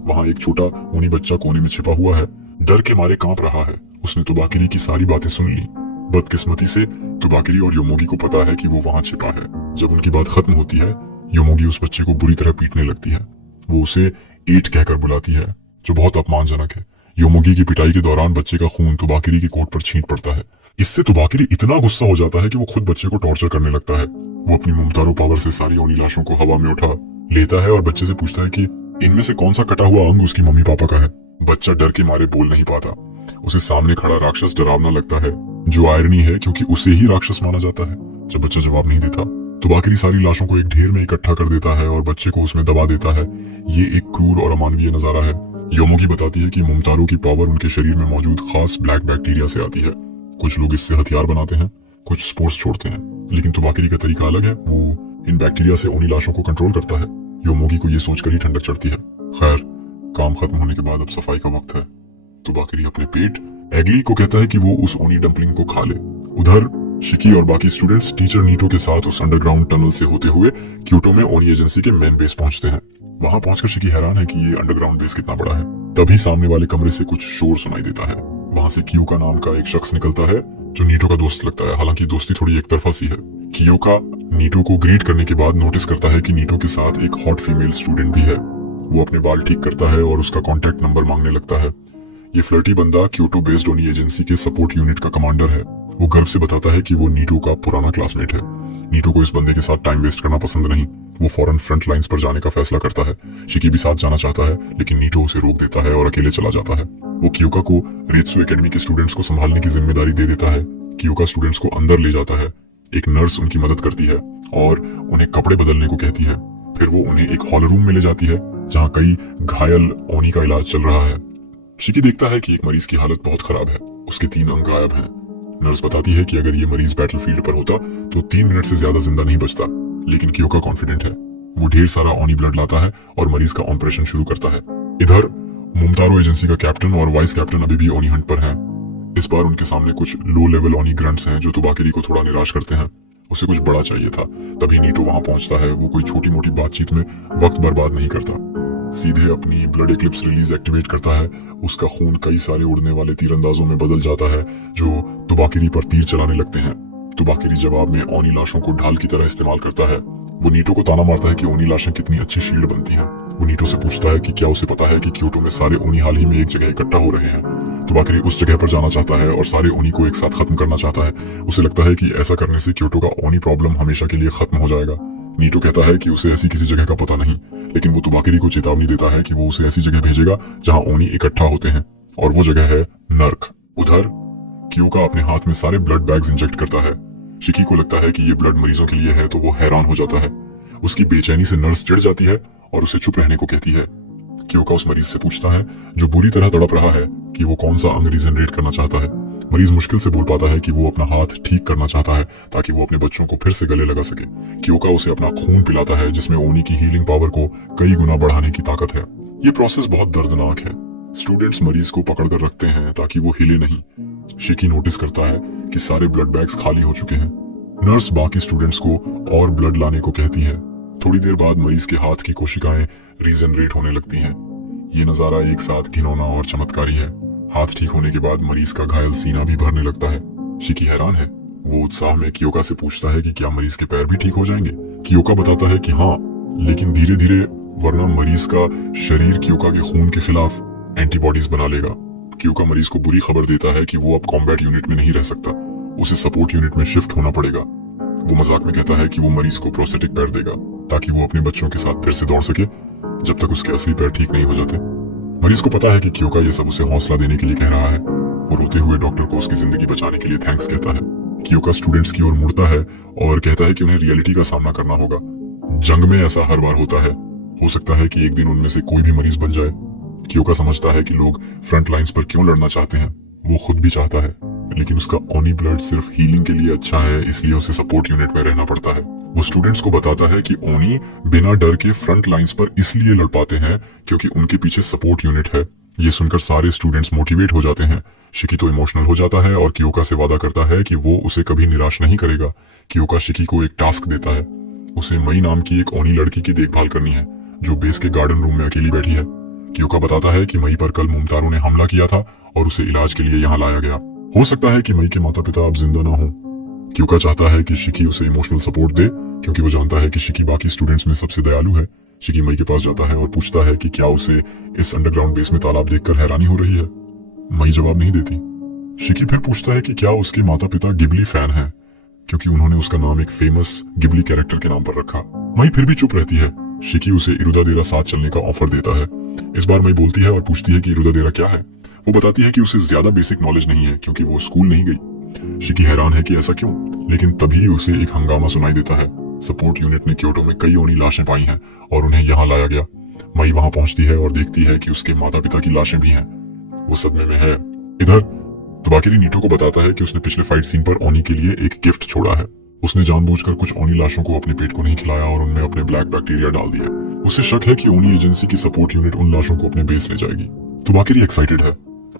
वहाँ एक छोटा ओनी बच्चा कोने में छिपा हुआ है, डर के मारे कांप रहा है। उसने तुबाकिरी की सारी बातें सुन ली। बदकिस्मती से तुबाकिरी और योमोगी को पता है कि वो वहाँ छिपा है। जब उनकी बात खत्म होती है, योमोगी उस बच्चे को बुरी तरह पीटने लगती है। वो उसे ईट कहकर बुलाती है, जो बहुत अपमानजनक है। योमोगी की पिटाई के दौरान बच्चे का खून तुबाकिरी की कोट पर छींट पड़ता है। इससे तुबाकिरी इतना गुस्सा हो जाता है कि वो खुद बच्चे को टॉर्चर करने लगता है। वो अपनी मुमतारो पावर से सारी ओनी लाशों को हवा में उठा लेता है और बच्चे से पूछता है कि इनमें से कौन सा कटा हुआ अंग उसकी मम्मी पापा का है। बच्चा डर के मारे बोल नहीं पाता। उसे सामने खड़ा राक्षस डरावना लगता है, जो आयरनी है क्योंकि उसे ही राक्षस माना जाता है। जब बच्चा जवाब नहीं देता, तुबाकिरी सारी लाशों को एक ढेर में इकट्ठा कर देता है और बच्चे को उसमें दबा देता है। ये एक क्रूर और अमानवीय नजारा है। योमोगी बताती है कि मुमतारो की पावर उनके शरीर में मौजूद खास ब्लैक बैक्टीरिया से आती है। कुछ लोग इससे हथियार बनाते हैं, कुछ स्पोर्ट्स छोड़ते हैं, लेकिन तुबाकिरी का तरीका अलग है। वो इन बैक्टीरिया से ओनी लाशों को कंट्रोल करता है। योमोगी को ये सोचकर ही ठंडक चढ़ती है। खैर, काम खत्म होने के बाद अब सफाई का वक्त है। तुबाकिरी अपने पेट एगली को कहता है कि वो उस ओनी डंपलिंग को खा ले। उधर शिकी और बाकी स्टूडेंट्स टीचर नीटो के साथ उस अंडरग्राउंड टनल से होते हुए क्योटो में ओनी एजेंसी के मेन बेस पहुंचते हैं। वहां पहुंचकर शिकी हैरान है कि ये अंडरग्राउंड बेस कितना बड़ा है। तभी सामने वाले कमरे से कुछ शोर सुनाई देता है। वहां से कियोका नाम का एक शख्स निकलता है, जो नीटो का दोस्त लगता है। हालांकि दोस्ती थोड़ी एक तरफा सी है। कियोका नीटो को ग्रीट करने के बाद नोटिस करता है कि नीटो के साथ एक हॉट फीमेल स्टूडेंट भी है। वो अपने बाल ठीक करता है और उसका कॉन्टेक्ट नंबर मांगने लगता है। ये फ्लर्टी बंदा क्योटो बेस्ड ओनी एजेंसी के सपोर्ट यूनिट का कमांडर है। वो गर्व से बताता है कि वो नीटो का पुराना क्लासमेट है। नीटो को इस बंदे के साथ टाइम वेस्ट करना पसंद नहीं। वो फौरन फ्रंट लाइंस पर जाने का फैसला करता है। शिकी भी साथ जाना चाहता है, लेकिन नीटो उसे रोक देता है और अकेले चला जाता है। वो कियोका को रेत्सु एकेडमी के स्टूडेंट्स को संभालने की जिम्मेदारी दे देता है। कियोका स्टूडेंट्स को अंदर ले जाता है। एक नर्स उनकी मदद करती है और उन्हें कपड़े बदलने को कहती है। फिर वो उन्हें एक हॉल रूम में ले जाती है, जहाँ कई घायल ओनी का इलाज चल रहा है। शिकी देखता है कि एक मरीज की हालत बहुत खराब है। उसके 3 अंग गायब हैं। नर्स बताती है कि अगर ये मरीज बैटलफील्ड पर होता तो 3 मिनट से ज्यादा जिंदा नहीं बचता, लेकिन कियोका कॉन्फिडेंट है। वो ढेर सारा ओनी ब्लड लाता है और मरीज का ऑपरेशन शुरू करता है। इधर मुमतारो एजेंसी का कैप्टन और वाइस कैप्टन अभी भी ओनी हंट पर हैं। इस बार उनके सामने कुछ लो लेवल ओनी ग्रंट्स हैं, जो तुबाकिरी को थोड़ा निराश करते हैं। उसे कुछ बड़ा चाहिए था। तभी नीटो वहां पहुंचता है। वो कोई छोटी मोटी बातचीत में वक्त बर्बाद नहीं करता, सीधे अपनी ब्लड एक्लिप्स रिलीज एक्टिवेट करता है। उसका खून कई सारे उड़ने वाले तीरंदाजों में बदल जाता है, जो तुबाकिरी पर तीर चलाने लगते हैं। तुबाकिरी जवाब में ओनी लाशों को ढाल की तरह इस्तेमाल करता है। वो नीटो को ताना मारता है कि ओनी लाशें कितनी अच्छी शील्ड बनती हैं। वो नीटो से पूछता है कि क्या उसे पता है कि क्योटो में सारे ओनी हाल ही में एक जगह इकट्ठा हो रहे हैं। तुबाकिरी उस जगह पर जाना चाहता है और सारे ओनी को एक साथ खत्म करना चाहता है। उसे लगता है कि ऐसा करने से क्योटो का ओनी प्रॉब्लम हमेशा के लिए खत्म हो जाएगा। नीटो कहता है कि उसे ऐसी किसी जगह का पता नहीं, लेकिन वो तुबाकिरी को चेतावनी देता है कि वो उसे ऐसी जगह भेजेगा जहां ओनी इकट्ठा होते हैं, और वो जगह है नर्क। उधर कियोका अपने हाथ में सारे ब्लड बैग्स इंजेक्ट करता है। शिकी को लगता है कि ये ब्लड मरीजों के लिए है, तो वो हैरान हो जाता है। उसकी बेचैनी से नर्स चिढ़ जाती है और उसे चुप रहने को कहती है। कियोका उस मरीज से पूछता है, जो बुरी तरह तड़प रहा है, कि वो कौन सा अंग रीजनरेट करना चाहता है। मरीज मुश्किल से बोल पाता है कि वो अपना हाथ ठीक करना चाहता है ताकि वो अपने बच्चों को फिर से गले लगा सके। कियोका उसे अपना खून पिलाता है, जिसमें ओनी की हीलिंग पावर को कई गुना बढ़ाने की ताकत है। ये प्रोसेस बहुत दर्दनाक है। स्टूडेंट्स मरीज को पकड़ कर रखते हैं ताकि वो हिले नहीं। शिकी नोटिस करता है कि सारे ब्लड बैग्स खाली हो चुके हैं। नर्स बाकी स्टूडेंट्स को और ब्लड लाने को कहती है। थोड़ी देर बाद मरीज के हाथ की कोशिकाएं रीजनरेट होने लगती हैं। ये नजारा एक साथ घिनौना और चमत्कारी है। हाथ ठीक होने के बाद मरीज का घायल सीना भी भरने लगता है। शिकी हैरान है। वो उत्साह में कियोका से पूछता है कि क्या मरीज के पैर भी ठीक हो जाएंगे। कियोका बताता है कि हाँ, लेकिन धीरे धीरे, वरना मरीज का शरीर कियोका के खून के खिलाफ एंटीबॉडीज बना लेगा। कियोका मरीज को बुरी खबर देता है कि वो अब कॉम्बैट यूनिट में नहीं रह सकता, उसे सपोर्ट यूनिट में शिफ्ट होना पड़ेगा। वो मजाक में कहता है कि वो मरीज को प्रोस्थेटिक पैर देगा ताकि वो अपने बच्चों के साथ फिर से दौड़ सके जब तक उसके असली पैर ठीक नहीं हो जाते। मरीज को पता है कि कियोका ये सब उसे हौसला देने के लिए कह रहा है। वो रोते हुए डॉक्टर को उसकी जिंदगी बचाने के लिए थैंक्स कहता है। कियोका स्टूडेंट्स की ओर मुड़ता है और कहता है कि उन्हें रियलिटी का सामना करना होगा। जंग में ऐसा हर बार होता है। हो सकता है कि एक दिन उनमें से कोई भी मरीज बन जाए। कियोका समझता है कि लोग फ्रंट लाइंस पर क्यों लड़ना चाहते हैं। वो खुद भी चाहता है, लेकिन उसका ओनी ब्लड सिर्फ हीलिंग के लिए अच्छा है, इसलिए उसे सपोर्ट यूनिट में रहना पड़ता है। वो स्टूडेंट्स को बताता है कि ओनी बिना डर के फ्रंट लाइंस पर इसलिए लड़ पाते हैं क्योंकि उनके पीछे सपोर्ट यूनिट है। ये सुनकर सारे स्टूडेंट्स मोटिवेट हो जाते हैं। शिकी तो इमोशनल हो जाता है और कियोका से वादा करता है कि वो उसे कभी निराश नहीं करेगा। कियोका शिकी को एक टास्क देता है। उसे मई नाम की एक ओनी लड़की की देखभाल करनी है जो बेस के गार्डन रूम में अकेली बैठी है। कियोका बताता है कि मई पर कल मोमतारो ने हमला किया था और उसे इलाज के लिए यहाँ लाया गया। हो सकता है कि मई के माता पिता अब जिंदा ना हो। कियोका चाहता है कि शिकी उसे इमोशनल सपोर्ट दे क्योंकि वो जानता है कि शिकी बाकी स्टूडेंट्स में सबसे दयालु है। शिकी मई के पास जाता है और पूछता है कि क्या उसे इस अंडरग्राउंड बेस में तालाब देखकर हैरानी हो रही है। मई जवाब नहीं देती। शिकी फिर पूछता है कि क्या उसके माता पिता गिबली फैन हैं क्योंकि उन्होंने उसका नाम एक फेमस गिबली कैरेक्टर के नाम पर रखा। मई फिर भी चुप रहती है। शिकी उसे इरुदादेरा साथ चलने का ऑफर देता है। इस बार मई बोलती है और पूछती है कि इरुदादेरा क्या है। वो बताती है कि उसे ज्यादा बेसिक नॉलेज नहीं है क्योंकि वो स्कूल नहीं गई। शिकी हैरान है कि ऐसा क्यों, लेकिन तभी उसे एक हंगामा सुनाई देता है। सपोर्ट यूनिट ने क्योटो में कई ओनी लाशें पाई हैं और उन्हें यहाँ लाया गया। मई वहां पहुंचती है और देखती है कि उसके माता पिता की लाशें भी हैं। वो सदमे में है। इधर तबाकेरी नीटो को बताता है कि उसने पिछले फाइट सीन पर ओनी के लिए एक गिफ्ट छोड़ा है। उसने जानबूझकर कुछ ओनी लाशों को अपने पेट को नहीं खिलाया और उनमें अपने ब्लैक बैक्टीरिया डाल दिया। उसे शक है कि ओनी एजेंसी की सपोर्ट यूनिट उन लाशों को अपने बेस ले जाएगी। तबाकेरी एक्साइटेड है।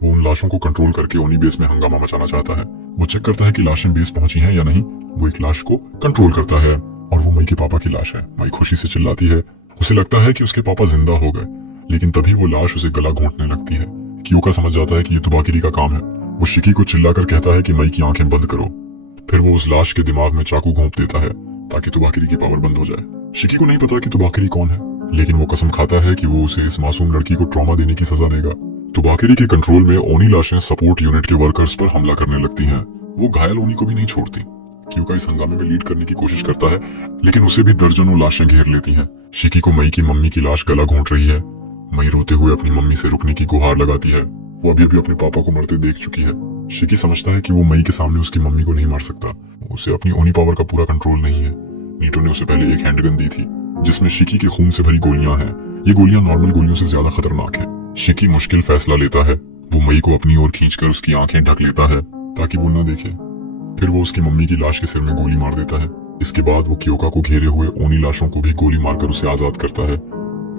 वो उन लाशों को कंट्रोल करके ओनी बेस में हंगामा मचाना चाहता है। वो चेक करता है कि लाशें बेस पहुंची हैं या नहीं। वो एक लाश को कंट्रोल करता है और वो मई के पापा की लाश है। मई खुशी से चिल्लाती है। उसे लगता है कि उसके पापा जिंदा हो गए, लेकिन तभी वो लाश उसे गला घोंटने लगती है। कियोका समझ जाता है कि ये तबाकेरी का काम है। वो शिकी को चिल्लाकर कहता है कि मई की आंखें बंद करो। फिर वो उस लाश के दिमाग में चाकू घोंप देता है ताकि तबाकेरी की पावर बंद हो जाए। शिकी को नहीं पता कि तबाकेरी कौन है, लेकिन वो कसम खाता है कि वो उसे इस मासूम लड़की को ट्रॉमा देने की सजा देगा। तबाकेरी के कंट्रोल में ओनी लाशें सपोर्ट यूनिट के वर्कर्स पर हमला करने लगती हैं। वो घायल ओनी को भी नहीं छोड़ती। कियोका इस हंगामे में लीड करने की कोशिश करता है, लेकिन उसे भी दर्जनों लाशें घेर लेती हैं। शिकी को मई की मम्मी की लाश गला घोंट रही है। मई रोते हुए अपनी मम्मी से रुकने की गुहार लगाती है। वो अभी अभी अपने पापा को मरते देख चुकी है। शिकी समझता है कि वो मई के सामने उसकी मम्मी को नहीं मार सकता। उसे अपनी ओनी पावर का पूरा कंट्रोल नहीं है। नीटो ने उसे पहले एक हैंडगन दी थी जिसमें शिकी के खून से भरी गोलियां हैं। ये गोलियां नॉर्मल गोलियों से ज्यादा खतरनाक है। शिकी मुश्किल फैसला लेता है। वो मई को अपनी ओर खींचकर उसकी आंखें ढक लेता है ताकि वो न देखे। फिर वो उसकी मम्मी की लाश के सिर में गोली मार देता है। इसके बाद वो कियोका को घेरे हुए ओनी लाशों को भी गोली मारकर उसे आजाद करता है।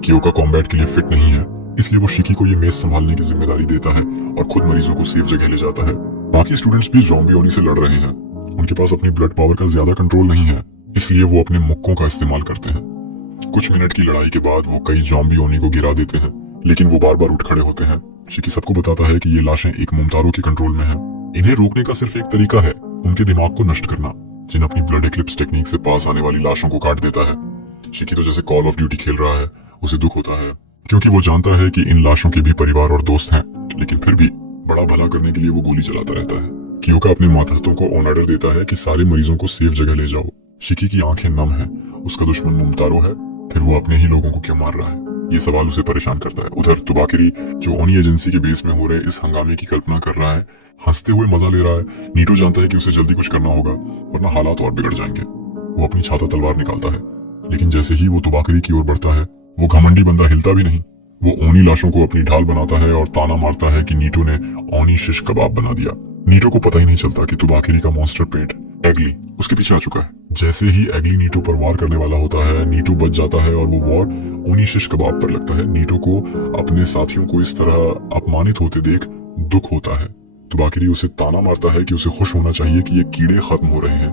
कियोका कॉम्बैट के लिए फिट नहीं है, इसलिए वो शिकी को ये मेज संभालने की जिम्मेदारी देता है और खुद मरीजों को सेफ जगह ले जाता है। बाकी स्टूडेंट्स भी ज़ॉम्बी ओनी से लड़ रहे हैं। उनके पास अपनी ब्लड पावर का ज्यादा कंट्रोल नहीं है, इसलिए वो अपने मुक्कों का इस्तेमाल करते हैं। कुछ मिनट की लड़ाई के बाद वो कई ज़ॉम्बी ओनी को गिरा देते हैं, लेकिन वो बार बार उठ खड़े होते हैं। शिकी सबको बताता है कि ये लाशें एक मोमतारो के कंट्रोल में है। इन्हें रोकने का सिर्फ एक तरीका है, उनके दिमाग को नष्ट करना। जिन अपनी ब्लड एक्लिप्स टेक्निक से पास आने वाली लाशों को काट देता है। शिकी तो जैसे कॉल ऑफ ड्यूटी खेल रहा है। उसे दुख होता है क्योंकि वो जानता है कि इन लाशों के भी परिवार और दोस्त हैं, लेकिन फिर भी बड़ा भला करने के लिए वो गोली चलाता रहता है। कियोका अपने मातहतों को ऑन ऑर्डर देता है कि सारे मरीजों को सेफ जगह ले जाओ। शिकी की आंखें नम हैं। उसका दुश्मन मोमतारो है, फिर वो अपने ही लोगों को क्यों मार रहा है, ये सवाल उसे परेशान करता है। उधर तुबाकेरी जो ओनी एजेंसी के बेस में हो रहे इस हंगामे की कल्पना कर रहा है, हंसते हुए मजा ले रहा है। नीटो जानता है कि उसे जल्दी कुछ करना होगा वरना हालात और बिगड़ जाएंगे। वो अपनी छाता तलवार निकालता है, लेकिन जैसे ही वो तुबाकेरी की ओर बढ़ता है, वो घमंडी बंदा हिलता भी नहीं। वो ओनी लाशों को अपनी ढाल बनाता है और ताना मारता है कि नीटो ने ओनी शिश कबाब बना दिया। नीटो को पता ही नहीं चलता कि तुबाकेरी का मॉन्स्टर पेट एगली उसके पीछे आ चुका है। जैसे ही एगली नीटो पर वार करने वाला होता है, नीटो बच जाता है और वो वार ओनी शिश कबाब पर लगता है। नीटो को अपने साथियों को इस तरह अपमानित होते देख दुख होता है। तुबाकेरी उसे ताना मारता है कि उसे खुश होना चाहिए कि ये कीड़े खत्म हो रहे हैं।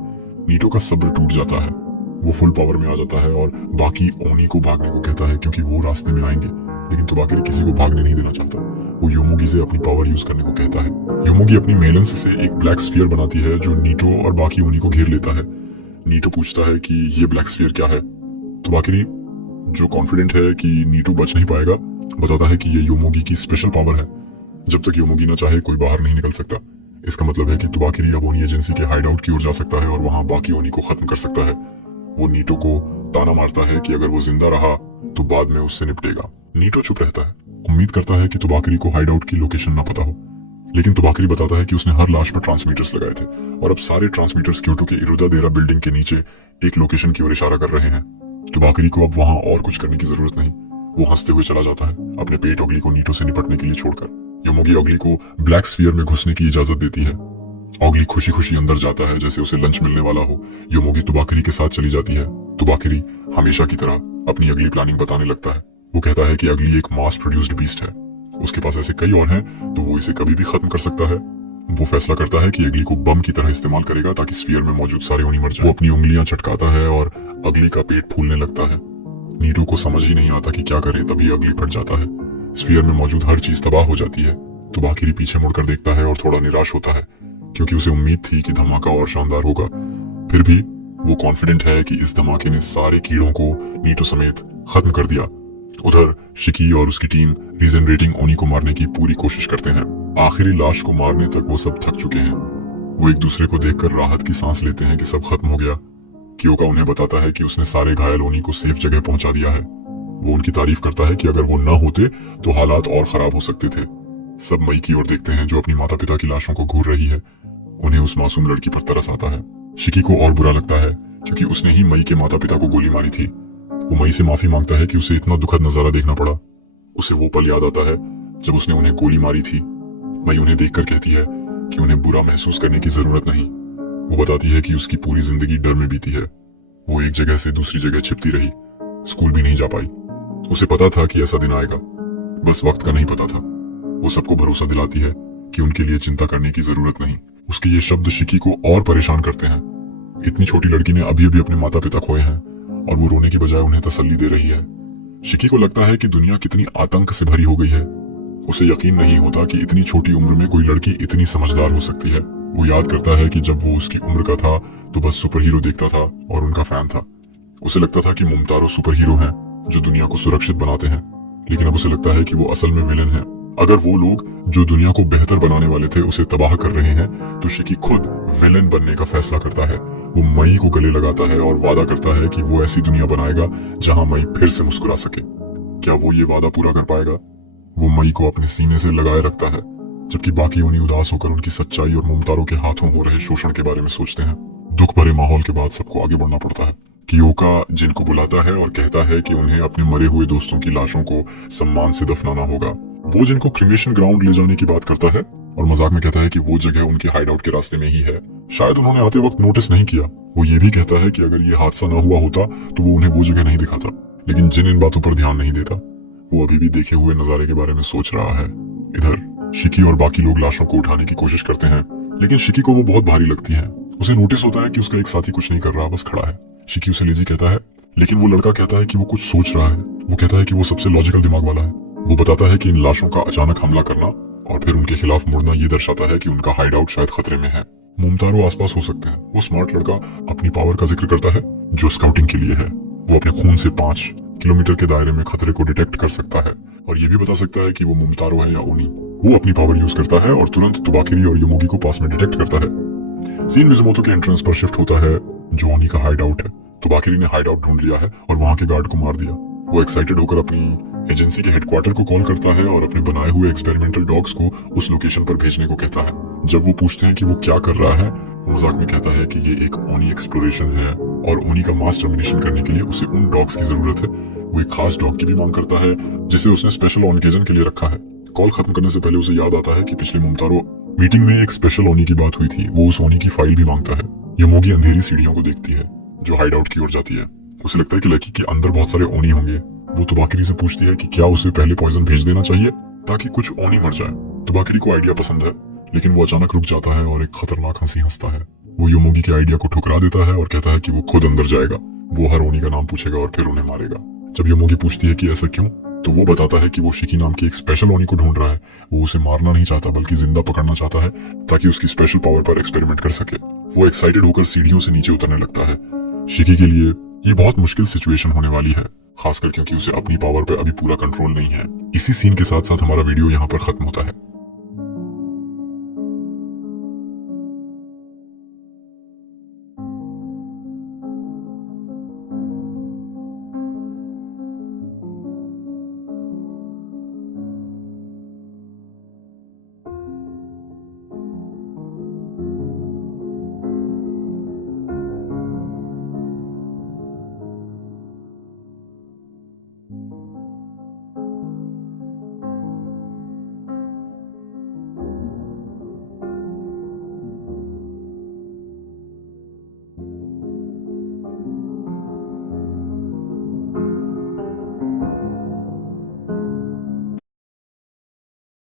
नीटो का सब्र टूट जाता है। वो फुल पावर में आ जाता है और बाकी ओनी को भागने को कहता है क्योंकि वो रास्ते में आएंगे, लेकिन तुबाकेरी किसी को भागने नहीं देना चाहता। वो योमोगी से अपनी पावर यूज करने को कहता है। योमोगी अपनी मेलेंस से एक ब्लैक स्फीयर बनाती है जो नीटो और बाकी ओनी को घेर लेता है। नीटो पूछता है कि ये ब्लैक स्फीयर क्या है। तुबाकेरी जो कॉन्फिडेंट है कि नीटो बच नहीं पाएगा, बताता है कि ये योमोगी की स्पेशल पावर है। जब तक योमोगी ना चाहे कोई बाहर नहीं निकल सकता। इसका मतलब है कि तुबाकेरी अब ओनी एजेंसी के हाइड आउट की ओर जा सकता है और वहां बाकी ओनी को खत्म कर सकता है। वो नीटो को ताना मारता है कि अगर वो जिंदा रहा तो बाद में उससे निपटेगा। नीटो चुप रहता है, उम्मीद करता है कि तुबाकेरी को हाइड आउट की लोकेशन ना पता हो, लेकिन तुबाकेरी बताता है कि उसने हर लाश पर ट्रांसमीटर्स लगाए थे और अब सारे ट्रांसमीटर्स क्योटो के इरुदादेरा बिल्डिंग के नीचे एक लोकेशन की ओर इशारा कर रहे हैं। तुबाकेरी को अब वहां और कुछ करने की जरूरत नहीं। वो हंसते हुए चला जाता है, अपने पेट अगली को नीटो से निपटने के लिए छोड़कर। योमोगी अगली को ब्लैक स्फीयर में घुसने की इजाजत देती है। ओगली खुशी खुशी अंदर जाता है जैसे उसे लंच मिलने वाला हो। योमोगी तुबाकरी के साथ चली जाती है। तुबाकरी हमेशा की तरह अपनी अगली प्लानिंग बताने लगता है। वो कहता है कि अगली एक मास प्रोड्यूस्ड बीस्ट है, उसके पास ऐसे कई और हैं तो वो इसे कभी भी खत्म कर सकता है। वो फैसला करता है कि अगली को बम की तरह इस्तेमाल करेगा ताकि स्फीयर में मौजूद सारे ओनी मर जाए। वो अपनी उंगलियां चटकाता है और अगली का पेट फूलने लगता है। नीटू को समझ ही नहीं आता कि क्या करे, तभी अगली फट जाता है। स्फीयर में मौजूद हर चीज तबाह हो जाती है। तुबाकरी पीछे मुड़कर देखता है और थोड़ा निराश होता है क्योंकि उसे उम्मीद थी कि धमाका और शानदार होगा। फिर भी वो कॉन्फिडेंट है कि इस धमाके ने सारे कीड़ों को नीटू समेत खत्म कर दिया। उधर शिकी और उसकी टीम रीजनरेटिंग ओनी को मारने की पूरी कोशिश करते हैं। आखिरी लाश को मारने तक वो सब थक चुके हैं। वो एक दूसरे को देखकर राहत की सांस लेते हैं कि सब खत्म हो गया। कियोका उन्हें बताता है कि उसने सारे घायल ओनी को सेफ जगह पहुंचा दिया है। वो उनकी तारीफ करता है कि अगर वो न होते तो हालात और खराब हो सकते थे। सब मई की ओर देखते हैं जो अपनी माता पिता की लाशों को घूर रही है। उन्हें उस मासूम लड़की पर तरस आता है। शिकी को और बुरा लगता है क्योंकि उसने ही मई के माता पिता को गोली मारी थी। वो मई से माफी मांगता है कि उसे इतना दुखद नजारा देखना पड़ा। उसे वो पल याद आता है जब उसने उन्हें गोली मारी थी। मई उन्हें देखकर कहती है कि उन्हें बुरा महसूस करने की जरूरत नहीं। वो बताती है कि उसकी पूरी जिंदगी डर में बीती है। वो एक जगह से दूसरी जगह छिपती रही, स्कूल भी नहीं जा पाई। उसे पता था कि ऐसा दिन आएगा, बस वक्त का नहीं पता था। वो सबको भरोसा दिलाती है कि उनके लिए चिंता करने की जरूरत नहीं। उसके ये शब्द शिकी को और परेशान करते हैं। इतनी छोटी लड़की ने अभी अभी अपने माता पिता खोए हैं और वो रोने की बजाय उन्हें तसल्ली दे रही है। शिकी को लगता है कि दुनिया कितनी आतंक से भरी हो गई है। उसे यकीन नहीं होता कि इतनी छोटी उम्र में कोई लड़की इतनी समझदार हो सकती है। वो याद करता है कि जब वो उसकी उम्र का था तो बस सुपर हीरो देखता था और उनका फैन था। उसे लगता था कि मुमतारो सुपर हीरो हैं जो दुनिया को सुरक्षित बनाते हैं, लेकिन अब उसे लगता है कि वो असल में विलन है। अगर वो लोग जो दुनिया को बेहतर बनाने वाले थे उसे तबाह कर रहे हैं तो शिकी खुद विलन बनने का फैसला करता है। वो मई को गले लगाता है और वादा करता है कि वो ऐसी दुनिया बनाएगा जहां मई फिर से मुस्कुरा सके। क्या वो ये वादा पूरा कर पाएगा? वो मई को अपने सीने से लगाए रखता है जबकि बाकी उन्हें उदास होकर उनकी सच्चाई और मुमतारो के हाथों हो रहे शोषण के बारे में सोचते हैं। दुख भरे माहौल के बाद सबको आगे बढ़ना पड़ता है। कियोका जिनको बुलाता है और कहता है कि उन्हें अपने मरे हुए दोस्तों की लाशों को सम्मान से दफनाना होगा। वो जिनको क्रिमेशन ग्राउंड ले जाने की बात करता है और मजाक में कहता है कि वो जगह उनके हाइडआउट के रास्ते में ही है। शायद उन्होंने आते वक्त नोटिस नहीं किया। वो ये भी कहता है कि अगर ये हादसा न हुआ होता तो वो उन्हें वो जगह नहीं दिखाता, लेकिन जिन इन बातों पर ध्यान नहीं देता वो अभी भी देखे हुए नजारे के बारे में सोच रहा है। इधर शिकी और बाकी लोग लाशों को उठाने की कोशिश करते हैं, लेकिन शिकी को वो बहुत भारी लगती है। उसे नोटिस होता है कि उसका एक साथी कुछ नहीं कर रहा, बस खड़ा है। शिकी उसे लेजी कहता है, लेकिन वो लड़का कहता है कि वो कुछ सोच रहा है। वो कहता है कि वो सबसे लॉजिकल दिमाग वाला है। वो बताता है कि इन लाशों का अचानक हमला करना और फिर उनके खिलाफ मुड़ना ये दर्शाता है कि उनका हाइडआउट शायद खतरे में है। मुमतारो आसपास हो सकते हैं। वो स्मार्ट लड़का अपनी पावर का जिक्र करता है जो स्काउटिंग के लिए है। वो अपने खून से 5 किलोमीटर के दायरे में खतरे को डिटेक्ट कर सकता है और ये भी बता सकता है कि वो मुमतारो है या ओनी। वो अपनी पावर यूज करता है और तुरंत तुबाकिरी और योमोगी को पास में डिटेक्ट करता है। सीन मिजुमोतो के एंट्रेंस पर शिफ्ट होता है जो ओनी का हाइडआउट है। तुबाकिरी ने हाइडआउट ढूंढ लिया है और वहां के गार्ड को मार दिया। वो एक्साइटेड होकर अपनी एजेंसी के हेडक्वार्टर को कॉल करता है और अपने बनाए हुए एक्सपेरिमेंटल डॉग्स को उस लोकेशन पर भेजने को कहता है। जब वो पूछते हैं कि वो क्या कर रहा है, वो मजाक में कहता है कि ये एक ओनी एक्सप्लोरेशन है और ओनी का मास टर्मिनेशन करने के लिए उसे उन डॉग्स की जरूरत है। वो एक खास डॉग की भी मांग करता है जिसे उसने स्पेशल ऑकेजन के लिए रखा है। कॉल खत्म करने से पहले उसे याद आता है कि पिछले मुमतारो मीटिंग में एक स्पेशल ओनी की बात हुई थी। वो उस ओनी की फाइल भी मांगता है। योमोगी अंधेरी सीढ़ियों को देखती है जो हाइडआउट की ओर जाती है। उसे लगता है कि लकी के अंदर बहुत सारे ओनी होंगे। वो तुबाकिरी से पूछती है कि क्या उसे पहले पॉइजन भेज देना चाहिए ताकि कुछ ओनी मर जाए। तुबाकिरी को आइडिया पसंद है, लेकिन वो अचानक रुक जाता है और एक खतरनाक हंसी हंसता है। वो योमोगी के आइडिया को ठुकरा देता है और कहता है कि वो खुद अंदर जाएगा। वो हर ओनी का नाम पूछेगा और फिर उन्हें मारेगा। जब योमोगी पूछती है कि ऐसा क्यों, तो वो बताता है कि वो शिकी नाम की एक स्पेशल ओनी को ढूंढ रहा है। वो उसे मारना नहीं चाहता बल्कि जिंदा पकड़ना चाहता है ताकि उसकी स्पेशल पावर पर एक्सपेरिमेंट कर सके। वो एक्साइटेड होकर सीढ़ियों से नीचे उतरने लगता है। शिकी के लिए ये बहुत मुश्किल सिचुएशन होने वाली है, खासकर क्योंकि उसे अपनी पावर पे अभी पूरा कंट्रोल नहीं है। इसी सीन के साथ साथ हमारा वीडियो यहाँ पर खत्म होता है।